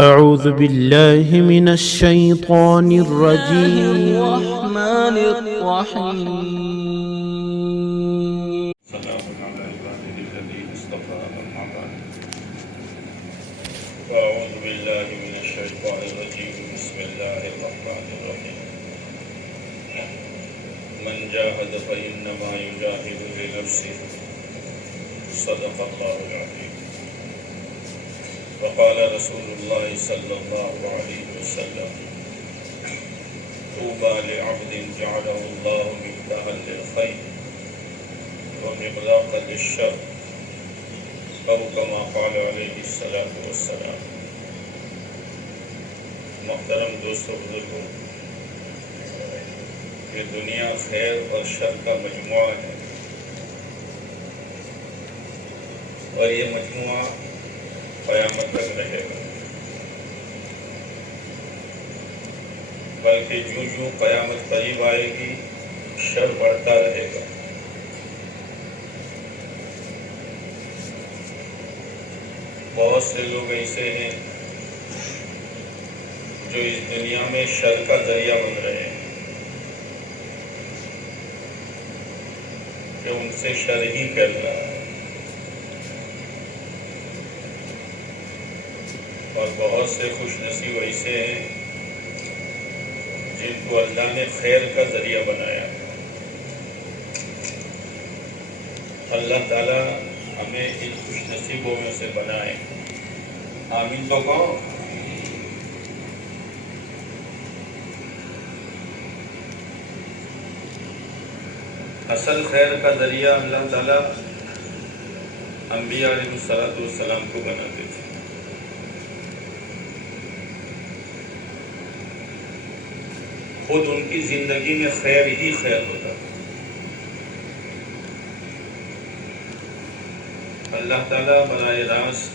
أعوذ بالله من الشيطان الرجيم. الرحمن الرحيم. سلام على عباده الذين اصطفى أما بعد. أعوذ بالله من الشيطان الرجيم. بسم الله الرحمن الرحيم. من جاهد فإنما يجاهد لنفسه. صدق الله العظيم. وقال رسول الله صلى الله عليه وسلم: طوبى لعبد جعله الله مفتاحا للخير ومغلاقا للشر، أو كما قال عليه الصلاة والسلام. محترم دوستو بزرگوں، یہ دنیا خیر اور شر کا مجموعہ ہے، اور یہ مجموعہ قیامت تک رہے گا، بلکہ جوں جوں قیامت قریب آئے گی شر بڑھتا رہے گا۔ بہت سے لوگ ایسے ہیں جو اس دنیا میں شر کا ذریعہ بن رہے ہیں کہ ان سے شر ہی پھیل رہا ہے، اور بہت سے خوش نصیب ایسے ہیں جن کو اللہ نے خیر کا ذریعہ بنایا۔ اللہ تعالی ہمیں ان خوش نصیبوں میں سے بنائے، آمین تو کہو۔ اصل خیر کا ذریعہ اللہ تعالی انبیاء علیہ السلام کو بناتے تھے۔ خود ان کی زندگی میں خیر ہی خیر ہوتا تھا۔ اللہ تعالیٰ براہ راست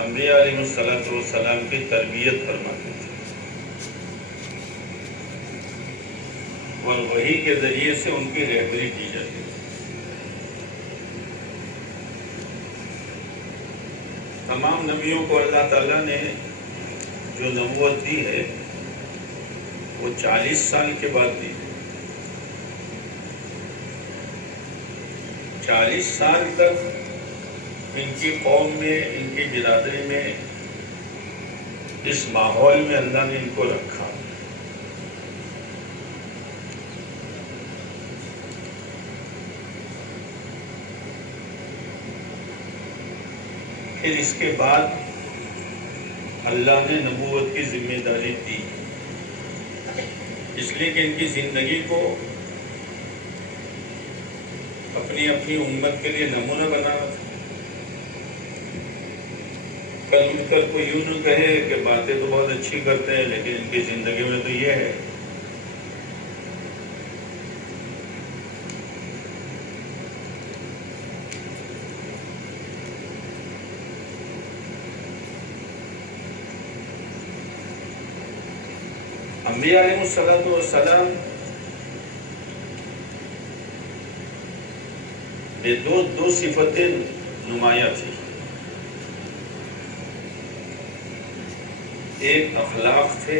انبیاء علیہ السلام کی تربیت فرماتے تھے، اور وحی کے ذریعے سے ان کی رہبری کی جاتی تھی۔ تمام نبیوں کو اللہ تعالیٰ نے جو نبوت دی ہے وہ 40 سال کے بعد دی۔ 40 سال تک ان کی قوم میں، ان کی برادری میں، اس ماحول میں اللہ نے ان کو رکھا۔ پھر اس کے بعد اللہ نے نبوت کی ذمہ داری دی، اس لیے کہ ان کی زندگی کو اپنی امت کے لیے نمونہ بنانا تھا۔ کل اٹھ کر کوئی یوں نہ کہے کہ باتیں تو بہت اچھی کرتے ہیں لیکن ان کی زندگی میں تو یہ ہے۔ انبیاء علیہ السلام یہ دو صفتیں نمایاں تھی، ایک اخلاق تھے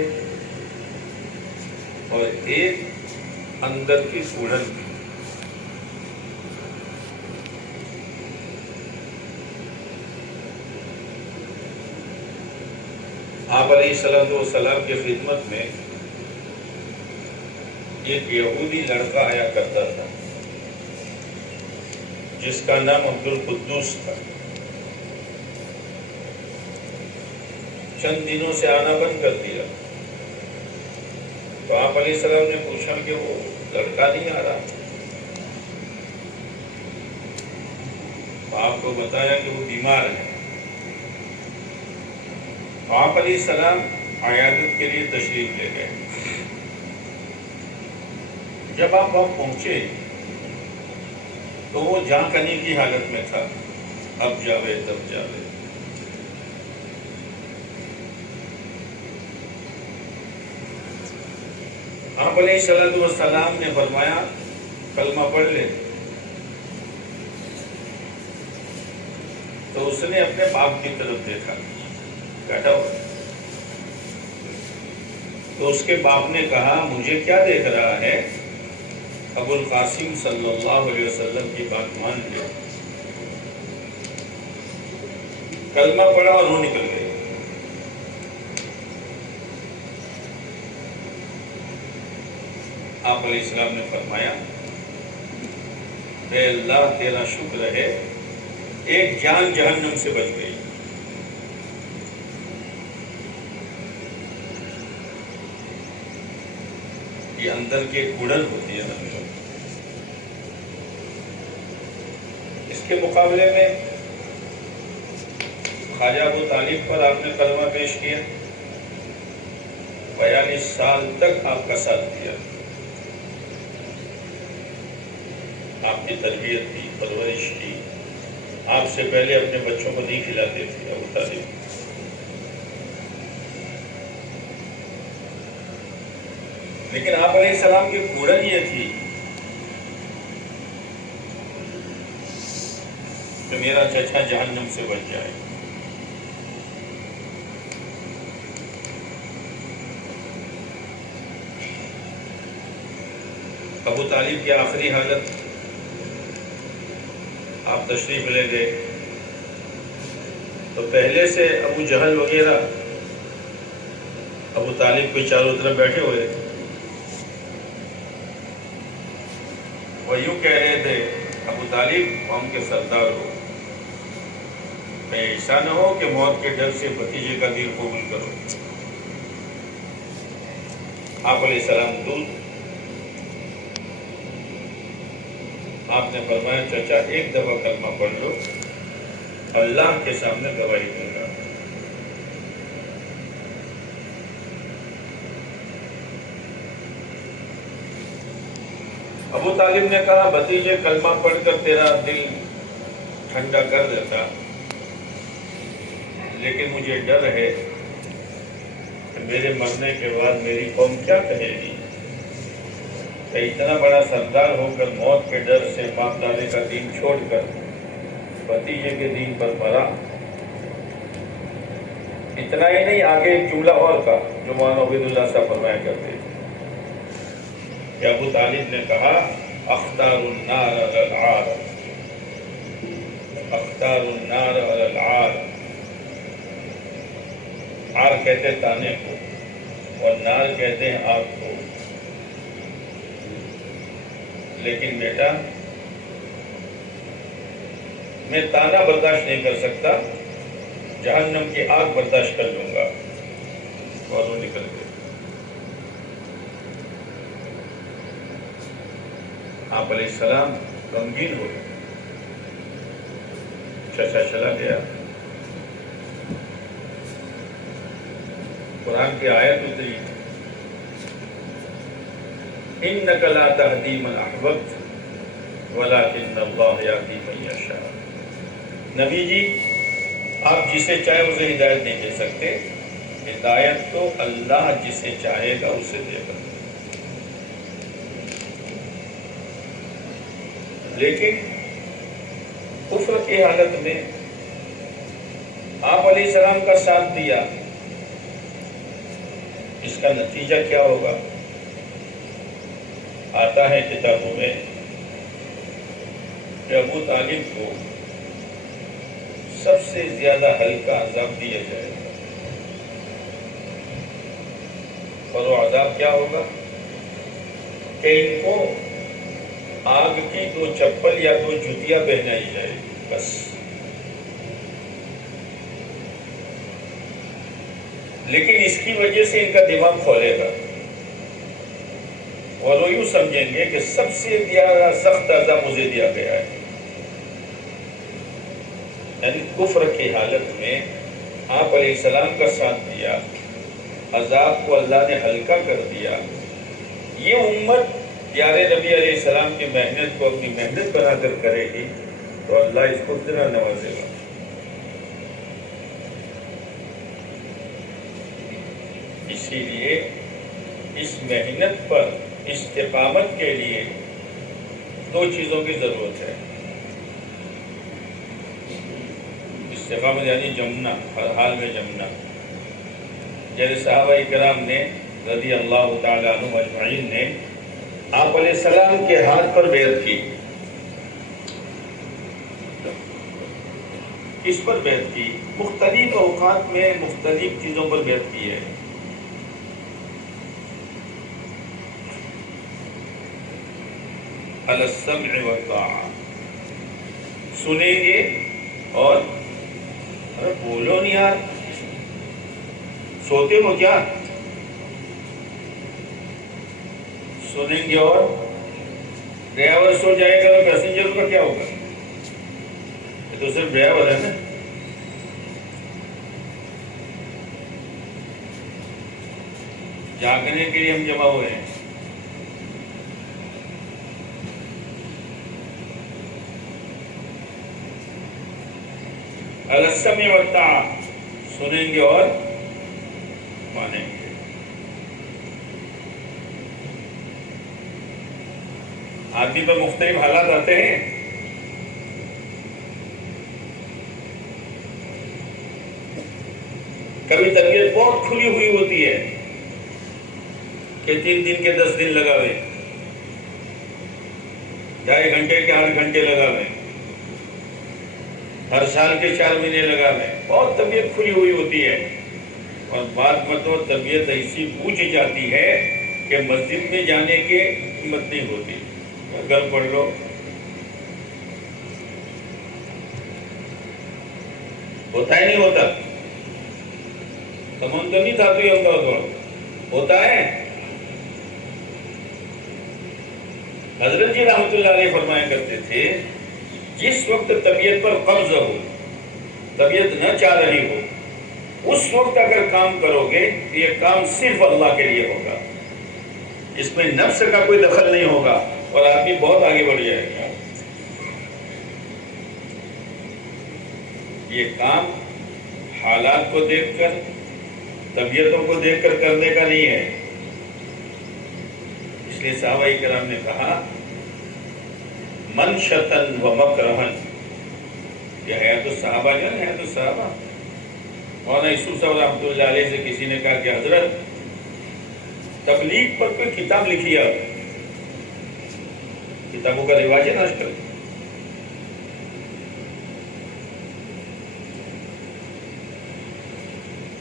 اور ایک اندر کی پھولن تھی۔ آپ علیہ السلام کی خدمت میں ایک یہودی لڑکا آیا کرتا تھا جس کا نام عبد القدوس تھا۔ چند دنوں سے آنا بند کر دیا، تو آپ علیہ السلام نے پوچھا کہ وہ لڑکا نہیں آ رہا۔ آپ کو بتایا کہ وہ بیمار ہے۔ آپ علیہ السلام عیادت کے لیے تشریف لے گئے۔ جب آپ وہاں پہنچے تو وہ جاں کنی کی حالت میں تھا، اب جاوے تب جاوے۔ آپ علیہ السلام نے فرمایا کلمہ پڑھ لے، تو اس نے اپنے باپ کی طرف دیکھا بیٹھا ہوا. تو اس کے باپ نے کہا مجھے کیا دیکھ رہا ہے، ابو القاسم صلی اللہ علیہ وسلم کی بات مان لیا. کلمہ پڑھا اور وہ نکل گئے. آپ علیہ السلام نے فرمایا اے اللہ تیرا شکر ہے ایک جان جہنم سے بچ گئی. یہ اندر کی ایک گڑن ہوتی ہے نا. اس کے مقابلے میں خواجہ ابو طالب پر آپ نے کلمہ پیش کیا، 42 سال تک آپ کا ساتھ دیا، آپ کی تربیت کی، پرورش کی. آپ سے پہلے اپنے بچوں کو نہیں کھلاتے تھے ابو طالب. لیکن آپ علیہ السلام کی گڑن یہ تھی کہ میرا چچا جہنم سے بچ جائے. ابو طالب کی آخری حالت، آپ تشریف لے گئے تو پہلے سے ابو جہل وغیرہ ابو طالب کے چاروں طرف بیٹھے ہوئے تھے. وہ یوں کہہ رہے تھے ابو طالب قوم کے سردار ہو، ایسا نہ ہو کہ موت کے ڈر سے بھتیجے کا دین قبول کرو. آپ علیہ السلام دودھ. آپ نے فرمایا چچا ایک دفعہ کلمہ پڑھ لو، اللہ کے سامنے گواہی دوں گا. ابو طالب نے کہا بھتیجے کلمہ پڑھ کر تیرا دل ٹھنڈا کر دیتا، لیکن مجھے ڈر ہے کہ میرے مرنے کے بعد میری قوم کیا کہے گی کہ اتنا بڑا سردار ہو کر موت کے ڈر سے باپ دادے کا دین چھوڑ کر بھتیجے کے دین پر مرا. اتنا ہی نہیں، آگے ایک جملہ اور کا جو مولانا عبید اللہ صاحب فرمایا کرتے کہ ابو طالب نے کہا اختار النار علی العار، اختار النار علی العار. عار کہتے ہیں تانے کو اور نار کہتے ہیں آگ کو. لیکن بیٹا میں تانا برداشت نہیں کر سکتا، جہنم کی آگ برداشت کر لوں گا. اور وہ نکل گئے. آپ علیہ السلام غمگین ہو گئے. چچا چلا گیا. قرآن کی آیت اتری اِنَّكَ لَا تَهْدِي مَنْ أَحْبَبْتَ وَلَكِنَّ اللَّهَ يَهْدِي مَن يَشَاءُ. نبی جی آپ جسے چاہے اسے ہدایت نہیں دے سکتے، ہدایت تو اللہ جسے چاہے گا اسے دے گا. لیکن کفر کی حالت میں آپ علیہ السلام کا ساتھ دیا، اس کا نتیجہ کیا ہوگا؟ آتا ہے کتابوں میں کہ ابو طالب کو سب سے زیادہ ہلکا عذاب دیا جائے گا. اور وہ عذاب کیا ہوگا کہ ان کو آگ کی 2 چپل یا 2 جوتیاں پہنائی جائے گی بس. لیکن اس کی وجہ سے ان کا دماغ کھولے گا اور وہ یوں سمجھیں گے کہ سب سے زیادہ سخت عذاب مجھے دیا گیا ہے. یعنی کفر کی حالت میں آپ علیہ السلام کا ساتھ دیا، عذاب کو اللہ نے ہلکا کر دیا. یہ امت پیارے نبی علیہ السلام کی محنت کو اپنی محنت بنا کر کرے گی تو اللہ اس کو اتنا نوازے گا. اسی لیے اس محنت پر استقامت کے لیے 2 چیزوں کی ضرورت ہے. استقامت یعنی جمنا، ہر حال میں جمنا. جیسے صحابہ کرام نے رضی اللہ تعالیٰ عنہم اجمعین نے آپ علیہ السلام کے ہاتھ پر بیعت کی. کس پر بیعت کی؟ مختلف اوقات میں مختلف چیزوں پر بیعت کی ہے. علی السمع والطاعہ، سنیں گے اور ارے بولو نہیں یار، سوتے ہو کیا؟ سنیں گے اور ڈرائیور سو جائے گا تو پیسنجر کا کیا ہوگا؟ یہ تو صرف ڈرائیور ہے نا. جاگنے کے لیے ہم جمع ہوئے ہیں. علی السمع والطاعہ، سنیں گے اور مانیں گے. آدمی پر مختلف حالات آتے ہیں. کبھی طبیعت بہت کھلی ہوئی ہوتی ہے کہ 3 دن کے 10 دن لگاوے، 2.5 گھنٹے کے 8 گھنٹے لگاوے، ہر سال کے 4 مہینے لگاوے. بہت طبیعت کھلی ہوئی ہوتی ہے. اور بعد میں تو طبیعت ایسی پوچھ جاتی ہے کہ مسجد میں جانے کی ہمت نہیں ہوتی. گھر پڑھ لو. ہوتا ہے نہیں ہوتا؟ سمون تو نہیں تھا تو یہ ہوتا ہے. حضرت جی رحمۃ اللہ علیہ فرمایا کرتے تھے جس وقت طبیعت پر قبض ہو، طبیعت نہ چاہ رہی ہو، اس وقت اگر کام کرو گے تو یہ کام صرف اللہ کے لیے ہوگا. اس میں نفس کا کوئی دخل نہیں ہوگا اور آدمی بہت آگے بڑھ جائے گا. یہ کام حالات کو دیکھ کر، طبیعتوں کو دیکھ کر کرنے کا نہیں ہے. اس لیے صحابہ کرام نے کہا منشتن و مکرہن، یہ حیات الصحابہ جو ہے، حیات الصحابہ. مولانا یوسف صاحب رحمۃ اللہ علیہ سے کسی نے کہا کہ حضرت تبلیغ پر کوئی کتاب لکھی ہے. کتابوں کا رواج ہے نا آج کل.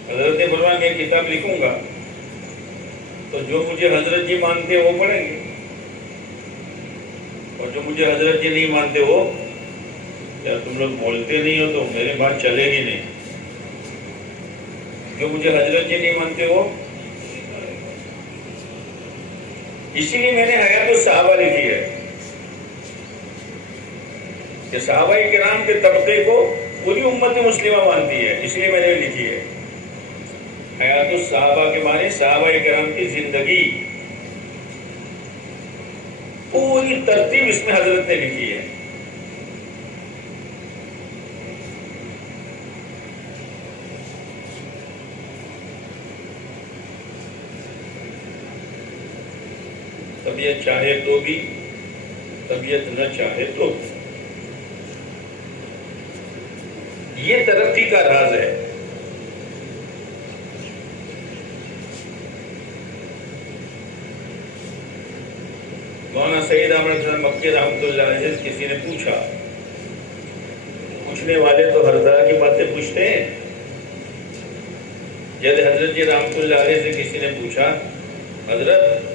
حضرت نے فرمایا میں کتاب لکھوں گا تو جو مجھے حضرت جی مانتے ہیں وہ پڑھیں گے، اور جو مجھے حضرت جی نہیں مانتے وہ، یا تم لوگ بولتے نہیں ہو تو میری بات چلے گی نہیں. جو مجھے حضرت جی نہیں مانتے وہ. اسی لیے میں نے حیات الصحابہ لکھی ہے کہ صحابہ کرام کے طبقے کو پوری امت مسلمہ مانتی ہے. اس لیے میں نے لکھی ہے حیات الصحابہ کے معنی صحابہ کرام کی زندگی، پوری ترتیب اس میں حضرت نے لکھی ہے. طبیعت چاہے تو بھی، طبیعت نہ چاہے تو. یہ ترقی کا راز ہے. مولانا سید احمد حسن مکی رحمۃ اللہ علیہ سے کسی نے پوچھا، پوچھنے والے تو ہر طرح کی باتیں پوچھتے ہیں. جیسے حضرت جی رحمۃ اللہ علیہ سے کسی نے پوچھا حضرت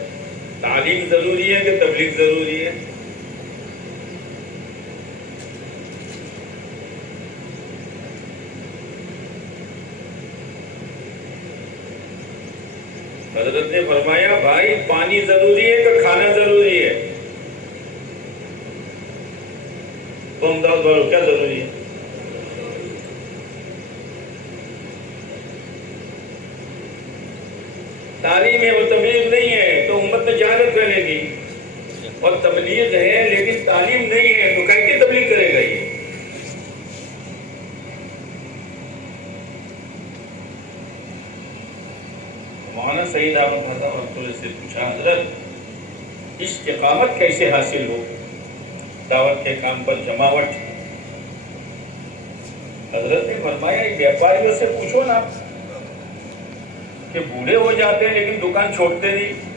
تعلیم ضروری ہے کہ تبلیغ ضروری ہے؟ حضرت نے فرمایا بھائی پانی ضروری ہے کہ کھانا ضروری ہے؟ تم داؤد والو کیا ضروری ہے؟ تعلیم ہے وہ تبلیغ نہیں ہے تو امت میں جہالت رہے گی، اور تبلیغ ہے لیکن تعلیم نہیں ہے تو کہیں کی تبلیغ کرے گا یہ؟ مولانا سید احمد حسن رحمۃ اللہ سے پوچھا حضرت استقامت کیسے حاصل ہو دعوت کے کام پر جماوٹ؟ حضرت نے فرمایا بیوپاریوں سے پوچھو نا، کہ بوڑھے ہو جاتے ہیں لیکن دکان چھوڑتے نہیں.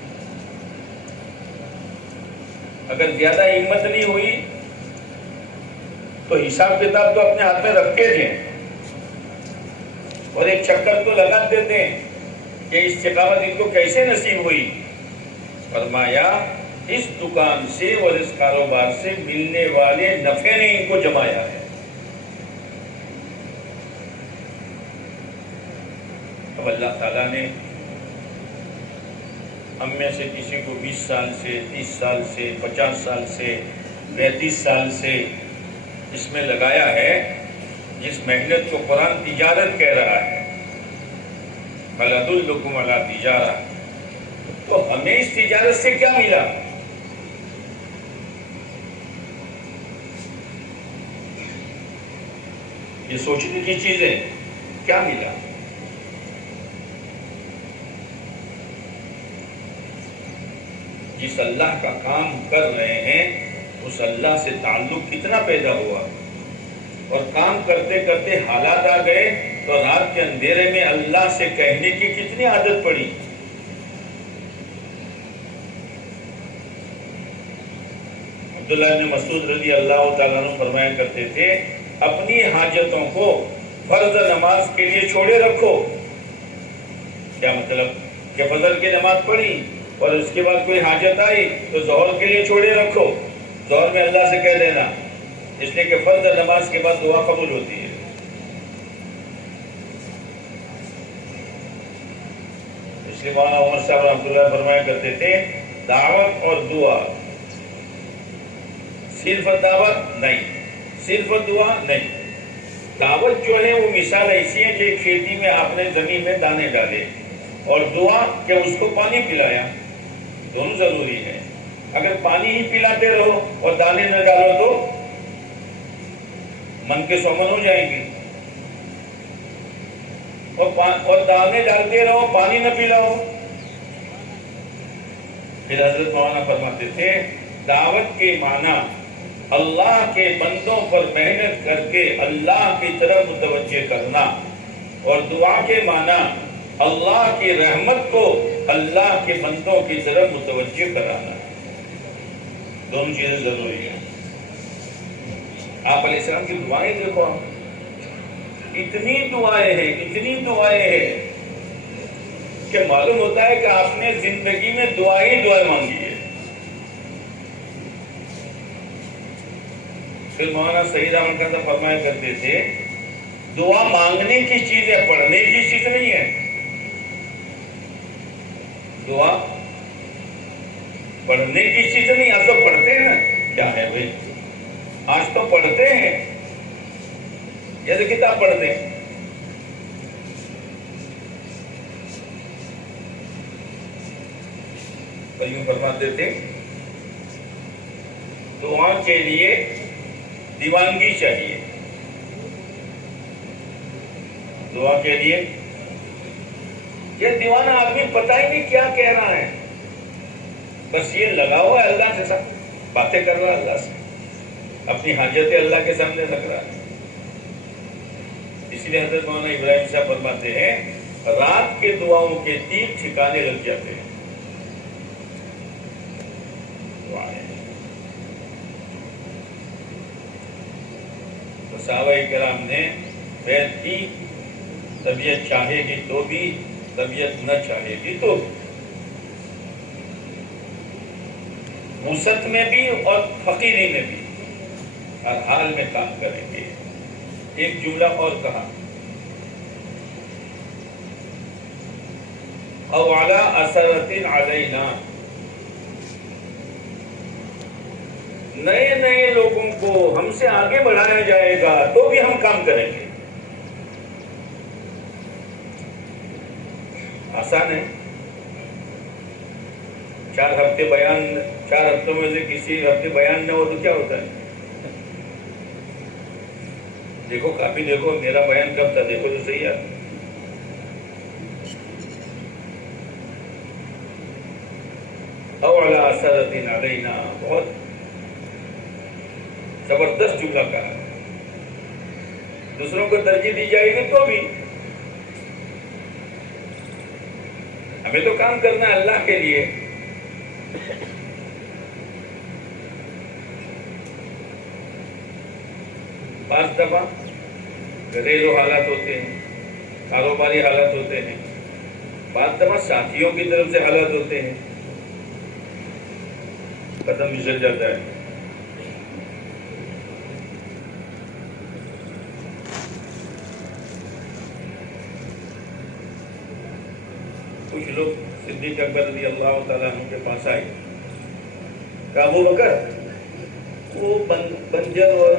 اگر زیادہ ہمت نہیں ہوئی تو حساب کتاب تو اپنے ہاتھ میں رکھتے تھے اور ایک چکر تو لگاتے تھے کہ استقامت ان کو کیسے نصیب ہوئی. فرمایا اس دکان سے اور اس کاروبار سے ملنے والے نفع نے ان کو جمایا ہے. اب اللہ تعالیٰ نے ہم میں سے کسی کو 20 سال سے 30 سال سے 50 سال سے 35 سال سے اس میں لگایا ہے جس محنت کو قرآن تجارت کہہ رہا ہے. فَلَا أَدُلُّكُمْ عَلَىٰ تِجَارَةٍ. تو ہمیں اس تجارت سے کیا ملا؟ یہ سوچنے کی چیز ہے. کیا ملا؟ جس اللہ کا کام کر رہے ہیں اس اللہ سے تعلق کتنا پیدا ہوا، اور کام کرتے کرتے حالات آ گئے تو رات کے اندھیرے میں اللہ سے کہنے کی کتنی عادت پڑی. عبداللہ بن مسعود رضی اللہ تعالیٰ عنہ فرمایا کرتے تھے اپنی حاجتوں کو فرض نماز کے لیے چھوڑے رکھو. کیا مطلب کہ فجر کی نماز پڑھی اور اس کے بعد کوئی حاجت آئی تو ظہر کے لیے چھوڑے رکھو. ظہر میں اللہ سے کہہ دینا، اس لیے کہ فرض نماز کے بعد دعا قبول ہوتی ہے. اس لیے مولانا عمر صاحب رحمۃ اللہ فرمایا کرتے تھے دعوت اور دعا، صرف دعوت نہیں صرف دعا نہیں. دعوت جو ہے وہ مثال ایسی ہے کہ کھیتی میں آپ نے زمین میں دانے ڈالے، اور دعا کہ اس کو پانی پلایا. دونوں ضروری ہے. اگر پانی ہی پلاتے رہو اور دانے نہ ڈالو تو من کے سومن ہو جائیں گے، اور دانے ڈالتے رہو پانی نہ پلاؤ. پھر حضرت مولانا فرماتے تھے دعوت کے معنی اللہ کے بندوں پر محنت کر کے اللہ کی طرف متوجہ کرنا، اور دعا کے معنی اللہ کی رحمت کو اللہ کے بندوں کی طرف متوجہ کرانا. دونوں چیزیں ضروری ہیں. آپ علیہ السلام کی دعائیں دیکھو، اتنی دعائیں ہیں کہ معلوم ہوتا ہے کہ آپ نے زندگی میں دعائیں مانگی ہے. پھر مولانا سعید احمد خان صاحب فرمایا کرتے تھے دعا مانگنے کی چیز ہے، پڑھنے کی چیز نہیں ہے. دعا پڑھنے کی چیز نہیں. آج تو پڑھتے ہیں نا، کیا ہے بھائی، آج تو پڑھتے ہیں جیسے کتاب پڑھتے ہیں. یوں فرماتے تھے دعا کے لیے دیوانگی چاہیے. دعا کے لیے یہ دیوانہ آدمی پتہ ہی نہیں کیا کہہ رہا ہے، بس یہ لگا ہوا ہے اللہ کے ساتھ، باتیں کر رہا ہے اللہ سے، اپنی حاجتیں اللہ کے سامنے رکھ رہا ہے. اس لیے حضرت مولانا ابراہیم صاحب فرماتے ہیں رات کے دعاؤں کے تیر ٹھکانے لگ جاتے ہیں. صحابہ کرام نے بیعت کی، طبیعت چاہے گی تو بھی، طبیعت نہ چاہے گی تو بھی، وسعت میں بھی اور فقیری میں بھی ہر حال میں کام کریں گے. ایک جملہ اور کہا او علی اثرۃ علینا، نئے لوگوں کو ہم سے آگے بڑھایا جائے گا تو بھی ہم کام کریں گے. آسان ہے. 4 ہفتوں میں سے کسی ہفتے بیان نہ ہو تو کیا ہوتا ہے؟ دیکھو کافی دیکھو میرا بیان کب تھا، دیکھو تو صحیح ہے. او علی اثرۃ علینا، بہت زبردست جملہ کہا. دوسروں کو ترجیح دی جائے گی تو بھی، ہمیں تو کام کرنا ہے اللہ کے لیے. بعض دفعہ گھریلو حالات ہوتے ہیں, کاروباری حالات ہوتے ہیں, بعض دفعہ ساتھیوں کی طرف سے حالات ہوتے ہیں, قدم پھسل جاتا ہے. کچھ لوگ صدیق اکبر رضی اللہ تعالیٰ عنہ کے پاس آئے, کہا ابو بکر وہ بنجر اور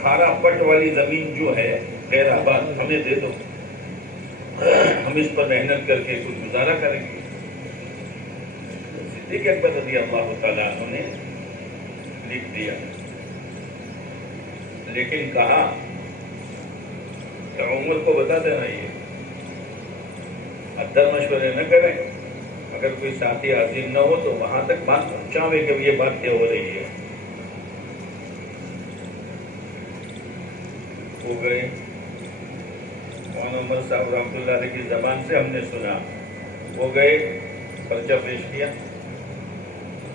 کھارا پٹ والی زمین جو ہے غیر آباد ہمیں دے دو, ہم اس پر محنت کر کے کچھ گزارا کریں گے. صدیق اکبر رضی اللہ تعالیٰ عنہ نے لکھ دیا, لیکن کہا کہ عمر کو بتا دینا یہ ادھر مشورے نہ کریں, اگر کوئی ساتھی حاضر نہ ہو تو وہاں تک بات پہنچاوے کہ یہ بات کیا ہو رہی ہے. ہو گئے مولانا عمر صاحب رحمۃ اللہ علیہ کی زبان سے ہم نے سنا, وہ گئے پرچہ پیش کیا,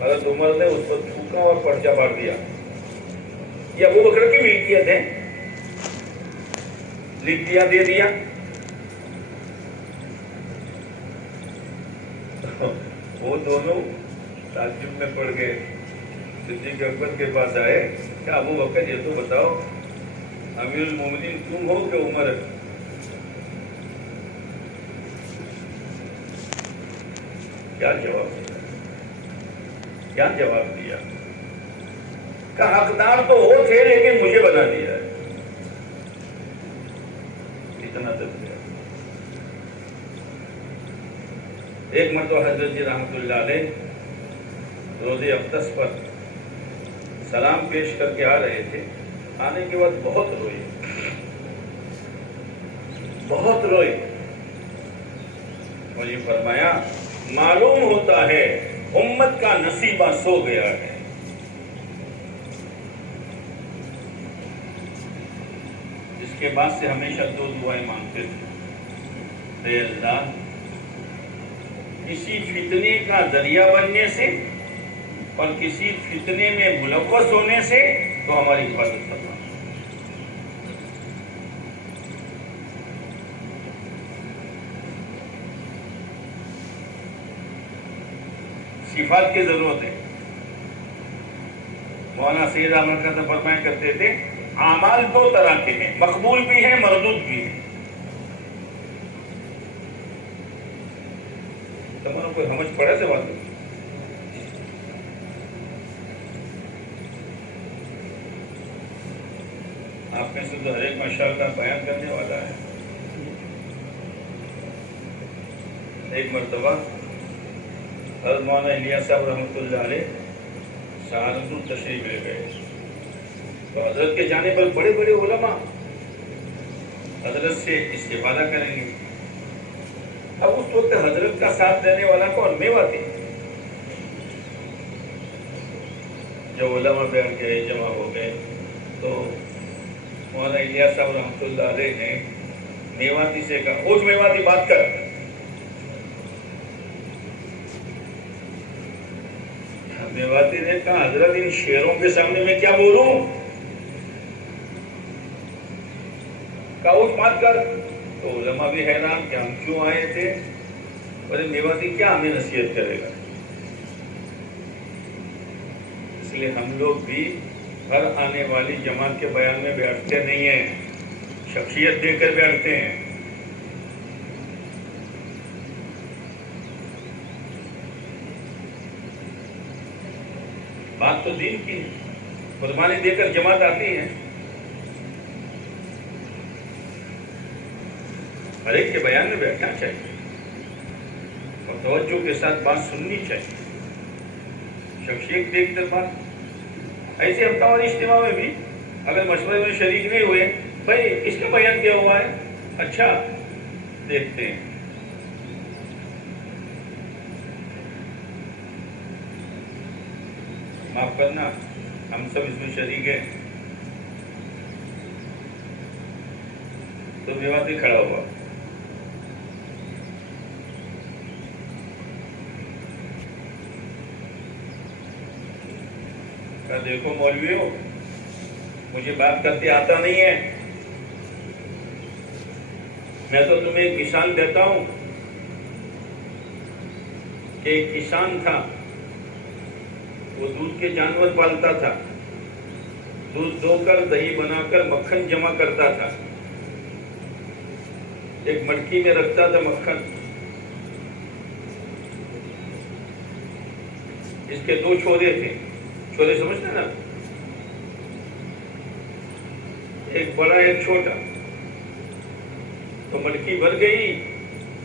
حضرت عمر نے اس پر تھوکا اور پرچہ پاڑ دیا. یہ ابو بکر کی ملکیت ہے, لکھ دیا, دے دیا. وہ دونوں تعجب میں پڑ گئے, صدیق اکبر کے پاس آئے کہ ابو بکر یہ تو بتاؤ امیر المومنین تم ہو کہ عمر ہے؟ کیا جواب دیا, کیا جواب دیا؟ کہ حقدار تو وہ تھے لیکن مجھے بنا دیا ہے. اتنا تک. ایک مرتبہ حضرت جی رحمۃ اللہ علیہ روز اقدس پر سلام پیش کر کے آ رہے تھے, آنے کے بعد بہت روئے, بہت روئے, اور یہ فرمایا معلوم ہوتا ہے امت کا نصیبہ سو گیا ہے. اس کے بعد سے ہمیشہ دو دعائیں مانگتے تھے, اے اللہ کسی فتنے کا ذریعہ بننے سے اور کسی فتنے میں ملوث ہونے سے تو ہماری حفاظت کرنا. صفات کی ضرورت ہے. مولانا سید احمد کا فرمایا کرتے تھے اعمال دو طرح کے ہیں, مقبول بھی ہیں مردود بھی ہیں. تمہارا کوئی سمجھ پڑے سے بات نہیں. آپ میں سے تو ہر ایک ماشاءاللہ بیان کرنے والا ہے. ایک مرتبہ حضرت مولانا الیاس صاحب رحمۃ اللہ علیہ سہارنپور تشریف لے گئے, تو حضرت کے جانے پر بڑے بڑے علماء حضرت سے استفادہ کریں گے. اب اس وقت حضرت کا ساتھ دینے والا کون؟ میواتی. جو علماء بیٹھ گئے, جمع ہو گئے, تو مولانا الیاس صاحب رحمۃ اللہ علیہ نے میواتی سے کہا اوج میواتی بات کر. میواتی نے کہا حضرت ان شیروں کے سامنے میں کیا بولوں؟ کہا اوج بات کر. تو علماء بھی حیران کہ ہم کیوں آئے تھے, اور میواتی کیا ہمیں نصیحت کرے گا. اس لیے ہم لوگ بھی ہر آنے والی جماعت کے بیان میں بیٹھتے نہیں ہیں, شخصیت دے کر بیٹھتے ہیں. بات تو دین کی ہے, قربانی دے کر جماعت آتی ہے. ہر ایک کے بیان میں بیٹھنا چاہیے اور توجہ کے ساتھ بات سننی چاہیے, شخصیت دیکھ کر بات. ایسے ہفتہ اور اجتماع میں بھی اگر مشورے میں شریک نہیں ہوئے, بھائی اس کا بیان کیا ہوا ہے, اچھا دیکھتے ہیں. معاف کرنا, ہم سب اس میں شریک ہیں. تو میواتی کھڑا ہوا, کہا دیکھو مولویوں، مجھے بات کرتے آتا نہیں ہے، میں تو تمہیں ایک مثال دیتا ہوں کہ ایک کسان تھا، وہ دودھ کے جانور پالتا تھا، دودھ دو کر دہی بنا کر مکھن جمع کرتا تھا، ایک مٹکی میں رکھتا تھا مکھن۔ اس کے دو چھولے تھے، چھولے سمجھتے نا، ایک بڑا ایک چھوٹا۔ تو مٹکی بھر گئی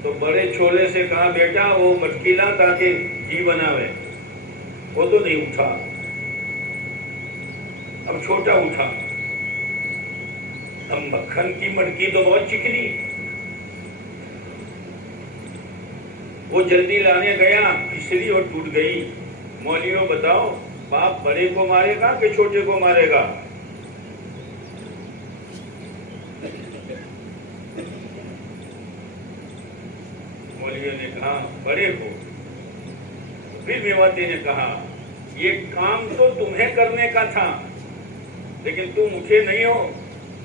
تو بڑے چھولے سے کہا بیٹا وہ مٹکی لا تاکہ گھی بناوے، وہ تو نہیں اٹھا، اب چھوٹا اٹھا، اب مکھن کی مٹکی تو بہت چکنی، وہ جلدی لانے گیا، پھسلی اور ٹوٹ گئی۔ مولویوں بتاؤ، باپ بڑے کو مارے گا کہ چھوٹے کو مارے گا؟ مولویوں نے کہا بڑے کو۔ پھر میواتی نے کہا یہ کام تو تمہیں کرنے کا تھا، لیکن تم اٹھے نہیں ہو،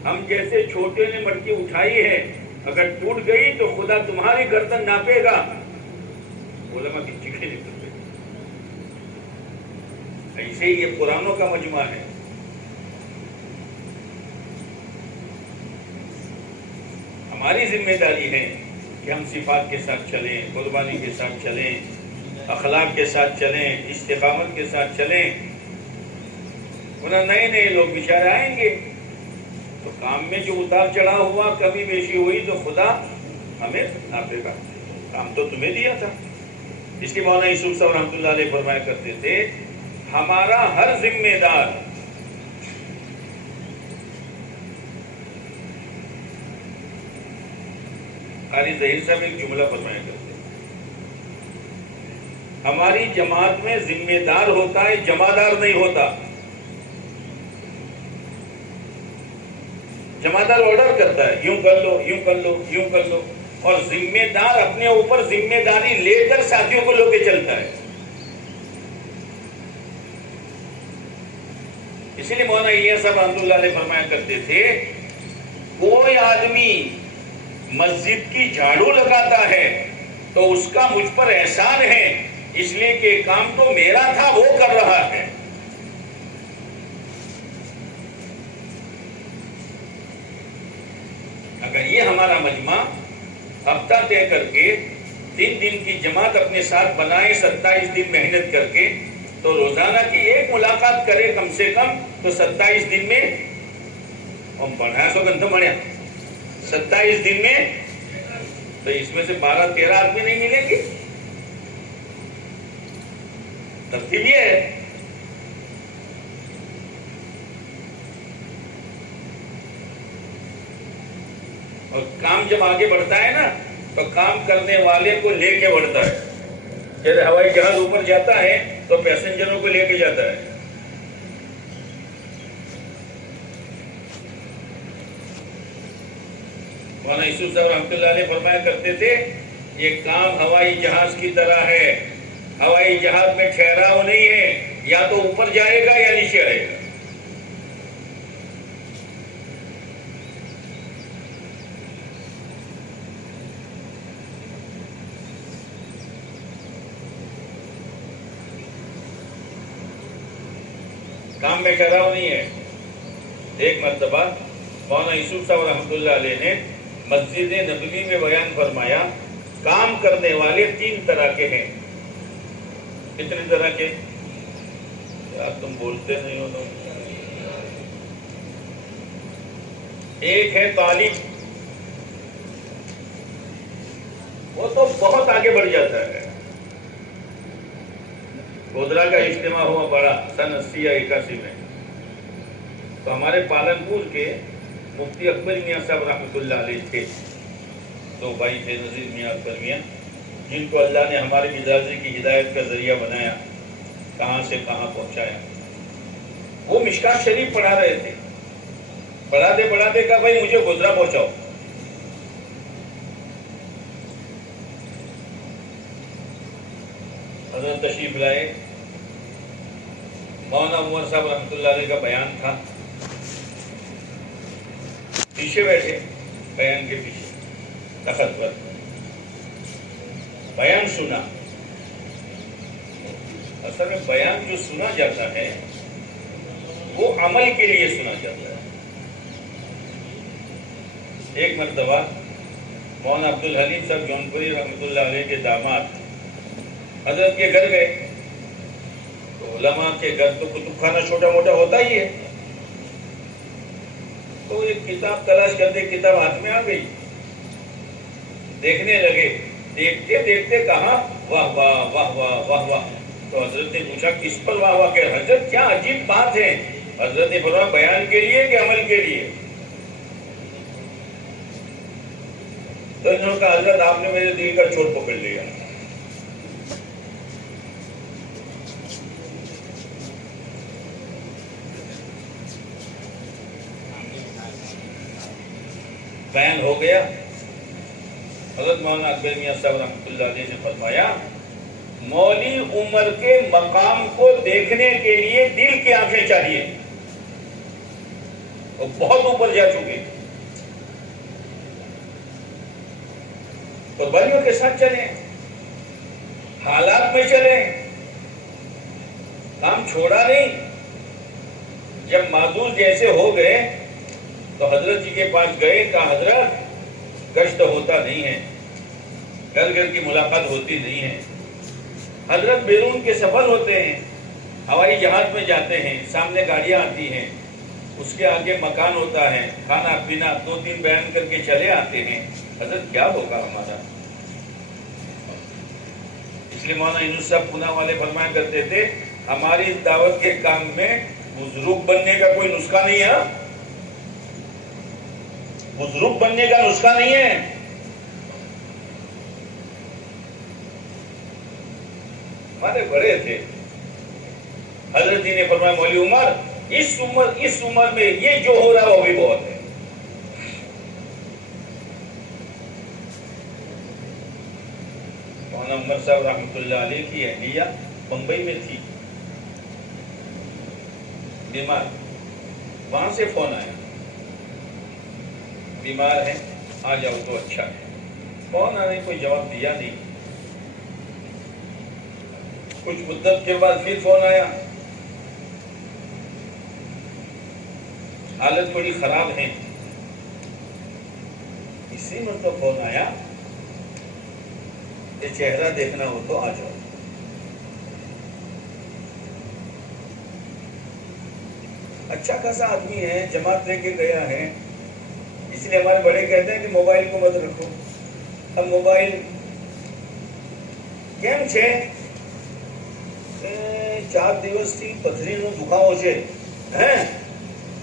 ہم جیسے چھوٹے نے مٹکی اٹھائی ہے، اگر ٹوٹ گئی تو خدا تمہاری گردن ناپے گا۔ علماء کی چیخیں نکل گئی۔ ایسے ہی یہ قرآنوں کا مجمع ہے۔ ہماری ذمہ داری ہے کہ ہم صفات کے ساتھ چلیں، قربانی کے ساتھ چلیں، اخلاق کے ساتھ چلیں، استقامت کے ساتھ چلیں، ورنہ نئے نئے لوگ بیچارے آئیں گے تو کام میں جو اتار چڑھاؤ ہوا، کمی بیشی ہوئی تو خدا ہمیں ناپے گا، کام تو تمہیں دیا تھا۔ اس لیے مولانا یوسف صاحب رحمۃ اللہ علیہ فرمایا کرتے تھے ہمارا ہر ذمہ دار قاری ظہیر صاحب ایک جملہ فرمایا کرتے ہماری جماعت میں ذمہ دار ہوتا ہے، جمعدار نہیں ہوتا۔ جمعدار آرڈر کرتا ہے یوں کر لو، یوں کر لو، یوں کر لو، اور ذمہ دار اپنے اوپر ذمہ داری لے کر ساتھیوں کو لے کے چلتا ہے۔ اسی لیے مولانا یہ صاحب رحمۃ اللہ علیہ فرمایا کرتے تھے کوئی آدمی مسجد کی جھاڑو لگاتا ہے تو اس کا مجھ پر احسان ہے، اس لیے کہ کام تو میرا تھا وہ کر رہا ہے۔ اگر یہ ہمارا مجمع ہفتہ طے کر کے 3 دن کی جماعت اپنے ساتھ بنائے، 27 دن محنت کر کے، تو روزانہ کی ایک ملاقات کرے کم سے کم، تو 27 دن میں ہم پڑھایا 100 گھنٹہ پڑھیا 27 دن میں، تو اس میں سے 12-13 آدمی نہیں ملیں گے۔ ترتیب یہ ہے۔ اور کام جب آگے بڑھتا ہے نا تو کام کرنے والے کو لے کے بڑھتا ہے۔ جیسے ہوائی جہاز اوپر جاتا ہے تو پیسنجروں کو لے کے جاتا ہے۔ مولانا یوسف صاحب رحمۃ اللہ علیہ فرمایا کرتے تھے یہ کام ہوائی جہاز کی طرح ہے، ہوائی جہاز میں ٹھہراؤ نہیں ہے، یا تو اوپر جائے گا یا نیچے آئے گا۔ کام میں ٹھہراؤ نہیں ہے۔ ایک مرتبہ مولانا یوسف صاحب رحمۃ اللہ علیہ نے مسجد نبوی میں بیان فرمایا کام کرنے والے 3 طرح کے ہیں۔ کتنے طرح کے؟ یار تم بولتے نہیں ہو تو۔ ایک ہے طالب، وہ تو بہت آگے بڑھ جاتا ہے۔ گودرا کا اجتماع ہوا بڑا سن 80 یا 81 میں، تو ہمارے پالنپور کے مفتی اکبر میاں صاحب رحمۃ اللہ علیہ تھے، 2 بھائی تھے، نذیر میاں اکبر میاں، جن کو اللہ نے ہمارے مزاجی کی ہدایت کا ذریعہ بنایا، کہاں سے کہاں پہنچایا۔ وہ مشکات شریف پڑھا رہے تھے، پڑھاتے کہا بھائی مجھے گودرا پہنچاؤ۔ حضرت تشریف لائے، مولانا عمر صاحب رحمۃ اللہ علیہ کا بیان تھا، پیچھے بیٹھے، بیان کے پیچھے تخت پر بیان سنا. اصل میں بیان جو سنا جاتا ہے وہ عمل کے لیے سنا جاتا ہے. ایک مرتبہ مولانا عبد الحلیم صاحب جونپوری رحمۃ اللہ علیہ کے داماد حضرت کے گھر گئے. تو علماء کے گھر تو کتب خانہ چھوٹا موٹا ہوتا ہی ہے. تو ایک کتاب تلاش کرتے کتاب ہاتھ میں آ گئی. دیکھنے لگے، دیکھتے دیکھتے کہا واہ واہ واہ واہ واہ واہ. تو حضرت نے پوچھا کس پر واہ واہ کہ حضرت کیا عجیب بات ہے. حضرت نے فرمایا بیان کے لیے کہ عمل کے لیے. تو انہوں نے کہا حضرت آپ نے میرے دل کا چور پکڑ لیا. بیان ہو گیا. حضرت مولانا اکبر میاں صاحب رحمۃ اللہ علیہ نے فرمایا مولوی عمر کے مقام کو دیکھنے کے لیے دل کی آنکھیں چاہیے. وہ بہت اوپر جا چکے. قربانیوں کے ساتھ چلیں، حالات میں چلیں، کام چھوڑا نہیں. جب معذور جیسے ہو گئے تو حضرت جی کے پاس گئے، کہا حضرت گشت ہوتا نہیں ہے، گھر گھر کی ملاقات ہوتی نہیں ہے. حضرت بیرون کے سفر ہوتے ہیں، ہوائی جہاز میں جاتے ہیں، سامنے گاڑیاں آتی ہیں، اس کے آگے مکان ہوتا ہے، کھانا پینا 2-3 بیان کر کے چلے آتے ہیں. حضرت کیا ہوگا ہمارا؟ اس لیے مولانا یونس صاحب پونا والے فرمایا کرتے تھے ہماری اس دعوت کے کام میں بزرگ بننے کا کوئی نسخہ نہیں ہے. بزرگ بننے کا نسخہ نہیں ہے. ہمارے بڑے تھے، حضرت جی نے فرمایا مولوی عمر اس عمر میں یہ جو ہو رہا ہے وہ بھی بہت ہے. مولانا عمر صاحب رحمۃ اللہ علیہ کی اہلیہ بمبئی میں تھی، بیمار. وہاں سے فون آیا بیمار ہے آ جاؤ تو اچھا ہے. فون آنے کوئی جواب دیا نہیں. کچھ مدت کے بعد پھر فون آیا، حالت تھوڑی خراب ہے. اسی مرتبہ فون آیا کہ چہرہ دیکھنا ہو تو آ جاؤ. اچھا خاصا آدمی ہے، جماعت لے کے گیا ہے. اس لیے ہمارے بڑے کہتے ہیں کہ موبائل کو مت رکھو. اب موبائل કેમ છે 4 દિવસથી પથરીનો દુખાવો છે હે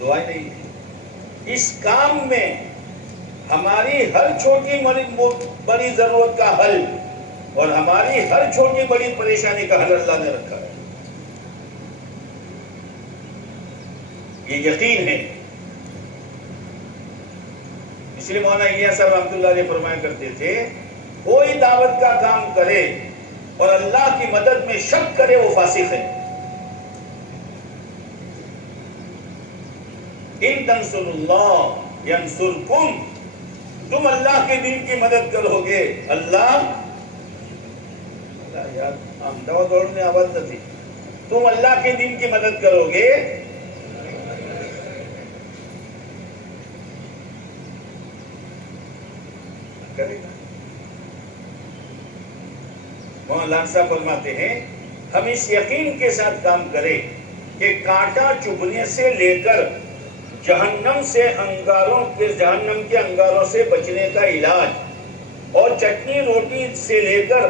دعائیں نہیں تھی. اس کام میں ہماری ہر چھوٹی بڑی ضرورت کا حل اور ہماری ہر چھوٹی بڑی پریشانی کا حل اللہ نے رکھا ہے. یہ یقین ہے. اس لیے مولانا الیاس صاحب رحمۃ اللہ علیہ فرمایا کرتے تھے کوئی دعوت کا کام کرے اور اللہ کی مدد میں شک کرے وہ فاسق ہے. ان تنصروا اللہ ینصرکم، تم اللہ کے دین کی مدد کرو گے اللہ یار احمدآباد روڈ میں آواز نہ تھی. تم اللہ کے دین کی مدد کرو گے کرے گا. مولانا صاحب فرماتے ہیں ہم اس یقین کے ساتھ کام کریں کہ کانٹا چبھنے سے لے کر جہنم کے انگاروں سے بچنے کا علاج اور چٹنی روٹی سے لے کر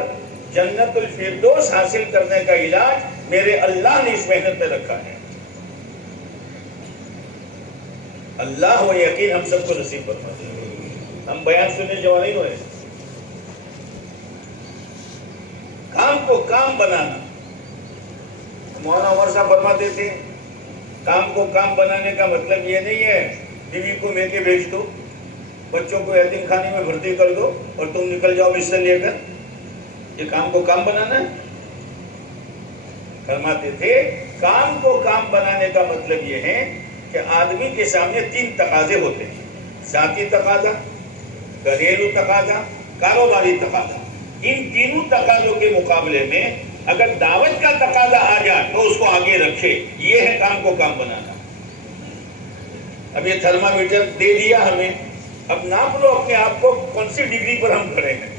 جنت الفردوس حاصل کرنے کا علاج میرے اللہ نے اس محنت میں رکھا ہے. اللہ وہ یقین ہم سب کو نصیب فرمائے. ہم بیان سننے جوان نہیں ہوئے. کام کو کام بنانا. مولانا عمر صاحب فرماتے تھے کام کو کام بنانے کا مطلب یہ نہیں ہے بیوی کو میکے بھیج دو، بچوں کو یتیم خانے میں بھرتی کر دو اور تم نکل جاؤ بستر لے کر. یہ کام کو کام بنانا ہے. فرماتے تھے کام کو کام بنانے کا مطلب یہ ہے کہ آدمی کے سامنے 3 تقاضے ہوتے ہیں: ذاتی تقاضا، گھریلو تقاضا، کاروباری تقاضا. ان تینوں تقاضوں کے مقابلے میں اگر دعوت کا تقاضا آ جائے تو اس کو آگے رکھے. یہ ہے کام کو کام بنانا. اب یہ تھرمامیٹر دے دیا ہمیں، اب ناپ لو اپنے آپ کو کون سی ڈگری پر ہم کھڑے ہیں.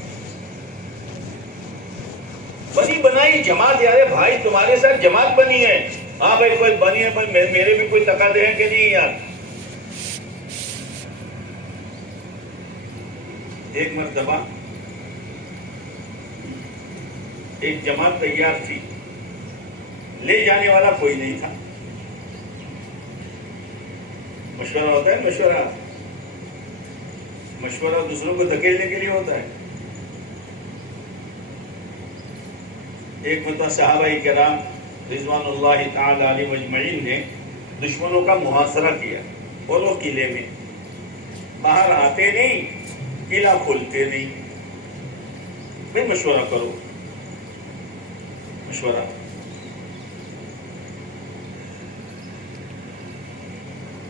بنی بنائی جماعت، یار بھائی تمہارے ساتھ جماعت بنی ہے. ہاں بھائی کوئی بنی ہے، میرے بھی کوئی تقاضے ہیں کہ نہیں یار. ایک مرتبہ ایک جماعت تیار تھی، لے جانے والا کوئی نہیں تھا. مشورہ ہوتا ہے، مشورہ دوسروں کو دھکیلنے کے لیے ہوتا ہے. ایک مرتبہ صحابہ کرام رضوان اللہ تعالی علیہم اجمعین نے دشمنوں کا محاصرہ کیا اور وہ قلعے میں باہر آتے نہیں، قلعہ کھولتے نہیں. بھائی مشورہ کرو. مشورہ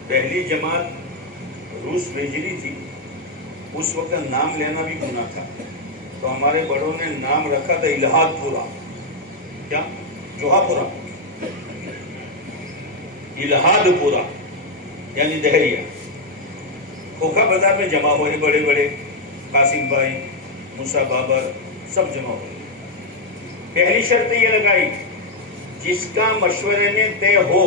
پہلی جماعت روس بھیجنی تھی. اس وقت نام لینا بھی گناہ تھا، تو ہمارے بڑوں نے نام رکھا تھا الہاد پورا. کیا؟ جوہا پورا، الہاد پورا یعنی دہریا. کھوکھا بازار میں جمع ہوئے بڑے بڑے، قاسم بھائی، موسیٰ بابر سب جمع ہوئے. پہلی شرط یہ لگائی جس کا مشورے میں طے ہو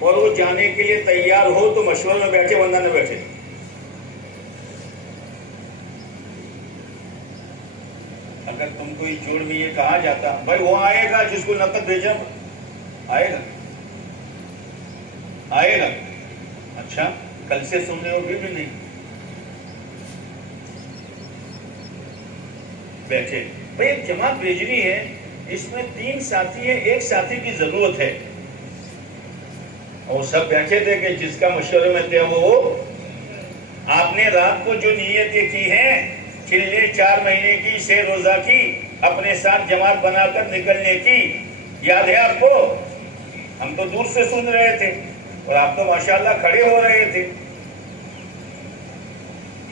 اور وہ جانے کے لیے تیار ہو تو مشورے میں بیٹھے، ورنہ نہ بیٹھے. اگر تم کو اس جوڑ میں یہ کہا جاتا بھائی وہ آئے گا جس کو نقد بھیجا، آئے گا، اچھا کل سے سننے ہو بھی نہیں بیٹھے. بھائی ایک جماعت بھیجنی ہے، اس میں 3 ساتھی ہیں، ایک ساتھی کی ضرورت ہے. اور سب بیٹھے تھے کہ جس کا مشورے میں طے ہو. آپ نے رات کو جو نیتیں کی ہیں چلے 4 مہینے کی، 6 روزہ کی، اپنے ساتھ جماعت بنا کر نکلنے کی، یاد ہے آپ کو؟ ہم تو دور سے سن رہے تھے اور آپ تو ماشاءاللہ کھڑے ہو رہے تھے.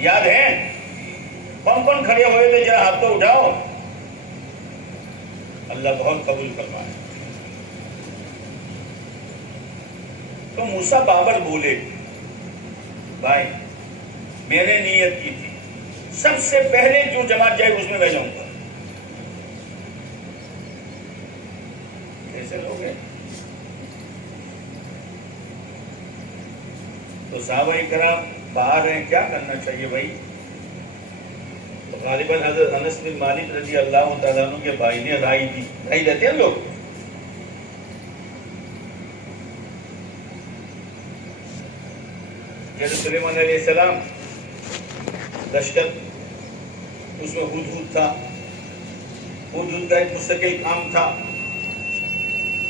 یاد ہے؟ کون کھڑے ہوئے تھے؟ ذرا ہاتھ تو اٹھاؤ. اللہ بہت قبول کرنا ہے. تو موسیٰ بابر بولے بھائی میں نے نیت کی تھی سب سے پہلے جو جماعت جائے اس میں میں جاؤں گا. کیسے لوگ ہیں؟ تو صحابہ کرام باہر ہیں، کیا کرنا چاہیے بھائی؟ تو غالباً حضرت انس بن مالک رضی اللہ تعالیٰ عنہ کے بھائی نے رائے دی. رائے دیتے ہیں لوگ. جیسے سلیمان علیہ السلام لشکر، اس میں ہدہد تھا. ہدہد کا ایک مستقل کام تھا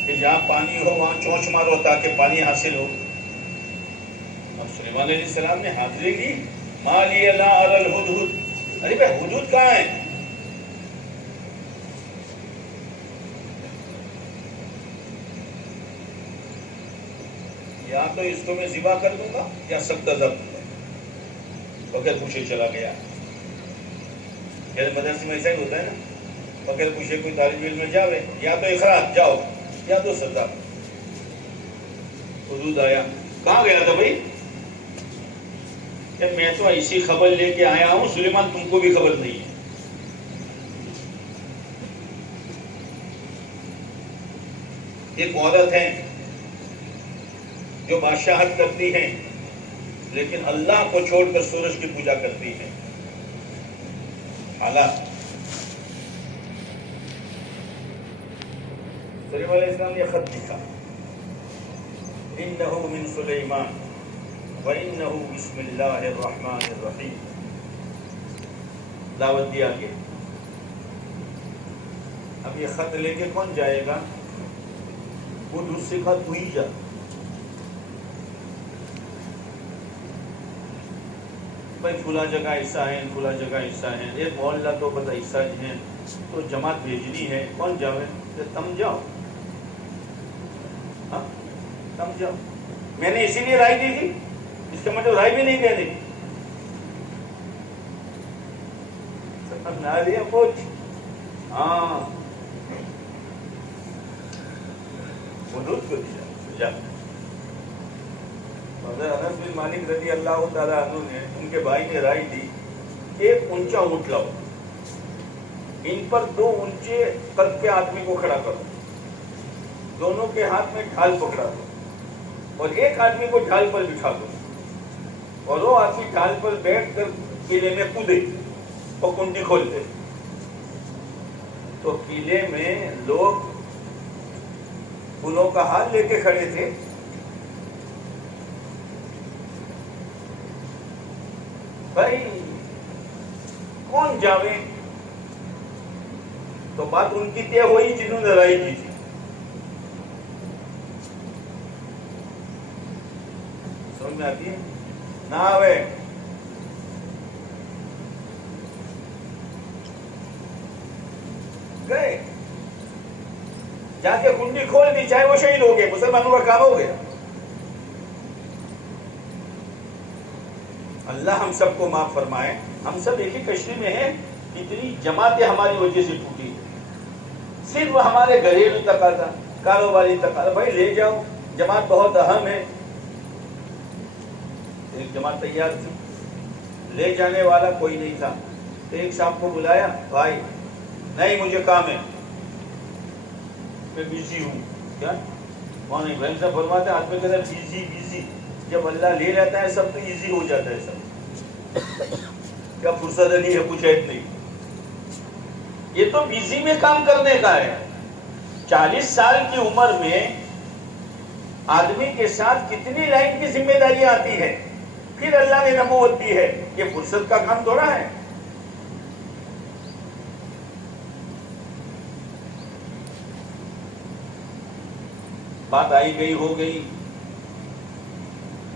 کہ جہاں پانی ہو وہاں چونچ مارو تاکہ پانی حاصل ہو. اور سلیمان علیہ السلام نے حاضری لی، ما لی لا اری الہدہد، ارے بھائی ہدہد کہاں ہے؟ یا تو اس کو میں ذبح کر دوں گا یا سب ضبط. بغیر پوچھے چلا گیا. مدرسے میں ایسا ہی ہوتا ہے نا، بغیر پوچھے کوئی طالب علم میں جاوے، یا تو اخراج جاؤ یا تو سزا. حدود آیا. کہاں گیا تھا بھائی؟ کہ میں تو ایسی خبر لے کے آیا ہوں، سلیمان تم کو بھی خبر نہیں ہے. ایک عورت ہے جو بادشاہت کرتی ہیں لیکن اللہ کو چھوڑ کر سورج کی پوجا کرتی ہے. حالات. سلیمان علیہ السلام نے خط لکھا، انہ من سلیمان وانہ بسم اللہ الرحمن الرحیم. دعوت دیا گیا. اب یہ خط لے کے کون جائے گا؟ وہ دوسرے خط وہی جا. بھائی فلاں جگہ ایسا ہے، فلاں جگہ ایسا ہے، ایک محلہ تو پتہ ایسا ہے، تو جماعت بھیجنی ہے، کون جاوے؟ تم جاؤ. ہاں تم جاؤ. میں نے اسی لیے رائے دی تھی، اس کا مطلب رائے بھی نہیں دے دی. پوچھ. ہاں حدود کو دیا. حضرت انس بن مالک رضی اللہ تعالیٰ عنہ نے، ان کے بھائی نے رائے دی، ایک اونچا اونٹ لاؤ، ان پر 2 اونچے قد کے آدمی کو کھڑا کرو، دونوں کے ہاتھ میں ڈھال پکڑا دو اور ایک آدمی کو ڈھال پر بٹھا دو، اور وہ آدمی ڈھال پر بیٹھ کر قلعے میں کودے اور کنڈی کھول دے. تو قلعے میں لوگ پھولوں کا ہار لے کے کھڑے تھے. بھائی کون جاوے؟ تو بات ان کی طے ہوئی جنہوں نے رائے کی تھی. سمجھ میں آتی ہے؟ نہ آوے گئے، جا کے کنڈی کھول دی، چاہے وہ شہید ہو گئے، مسلمانوں کا کام ہو گیا. اللہ ہم سب کو معاف فرمائے. ہم سب ایک ہی کشتی میں ہیں، اتنی جماعتیں ہماری وجہ سے ٹوٹی. صرف ہمارے گھریلو تقاضا، کاروباری تقاضا، بھائی لے جاؤ، جماعت بہت اہم ہے. ایک جماعت تیار تھی، لے جانے والا کوئی نہیں تھا. تو ایک صاحب کو بلایا، بھائی نہیں مجھے کام ہے، میں بیزی ہوں. کیا مولانا ابراہیم صاحب فرماتے ہیں، آدمی کہتا ہے بیزی بیزی، جب اللہ لے لیتا ہے سب تو ایزی ہو جاتا ہے سب. کیا فرصت علی ہے؟ کچھ عیب نہیں. یہ تو بیزی میں کام کرنے کا ہے. 40 سال کی عمر میں آدمی کے ساتھ کتنی لائن کی ذمہ داریاں آتی ہے، پھر اللہ نے نبوت دی ہے. یہ فرصت کا کام تھوڑا ہے. بات آئی گئی ہو گئی.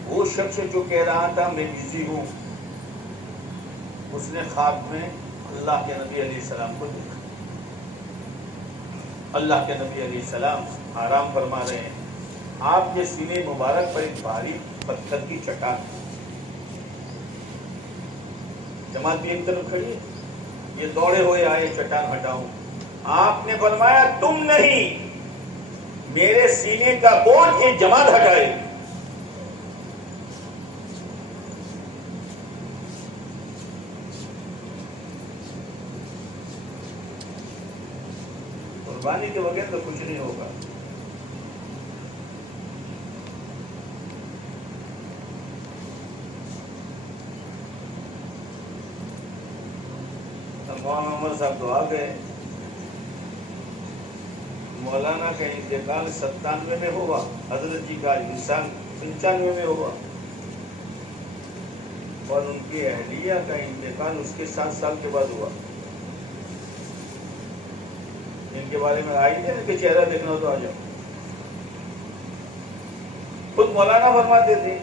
وہ شخص جو کہہ رہا تھا میں بزی ہوں، اس نے خواب میں اللہ کے نبی علیہ السلام کو دیکھا. اللہ کے نبی علیہ السلام آرام فرما رہے ہیں. آپ کے سینے مبارک پر ایک بھاری پتھر کی چٹان. جماعت بھی ایک طرف کھڑی ہے، یہ دوڑے ہوئے آئے چٹان ہٹاؤں. آپ نے فرمایا تم نہیں، میرے سینے کا بوجھ یہ جماعت ہٹائے. قربانی کے بغیر تو کچھ نہیں ہوگا. مولانا محمد صاحب تو آ گئے. مولانا کا انتقال 97 میں ہوا، حضرت جی کا وصال 95 میں ہوا. اور ان کی اہلیہ کا انتقال اس کے 7 سال کے بعد ہوا. ان کے بارے میں آئی تھے ان کے چہرہ دیکھنا ہو تو آ جاؤ. خود مولانا فرماتے تھے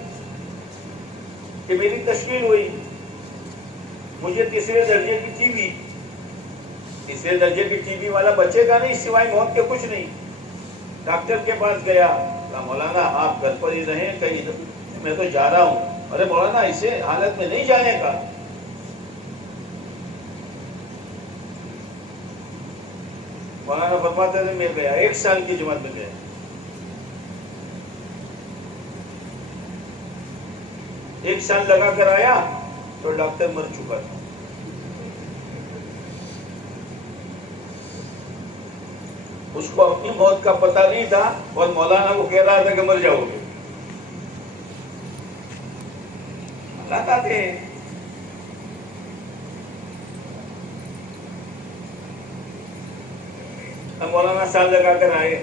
کہ میری تشکیل ہوئی, مجھے تیسرے درجے کی ٹی بی والا بچے گا نہیں سوائے موت کے کچھ نہیں. ڈاکٹر کے پاس گیا, کہا مولانا آپ گھر پر ہی رہیں, کہیں میں تو جا رہا ہوں. ارے مولانا اسے حالت میں نہیں جانے کا. مولانا فرماتے تھے میں گیا, 1 سال کی جماعت میں گیا. 1 سال لگا کر آیا تو ڈاکٹر مر چکا تھا. اس کو اپنی موت کا پتہ نہیں تھا اور مولانا کو کہہ رہا تھا کہ مر جاؤ گے. اللہ تھے. مولانا سال لگا کر آئے,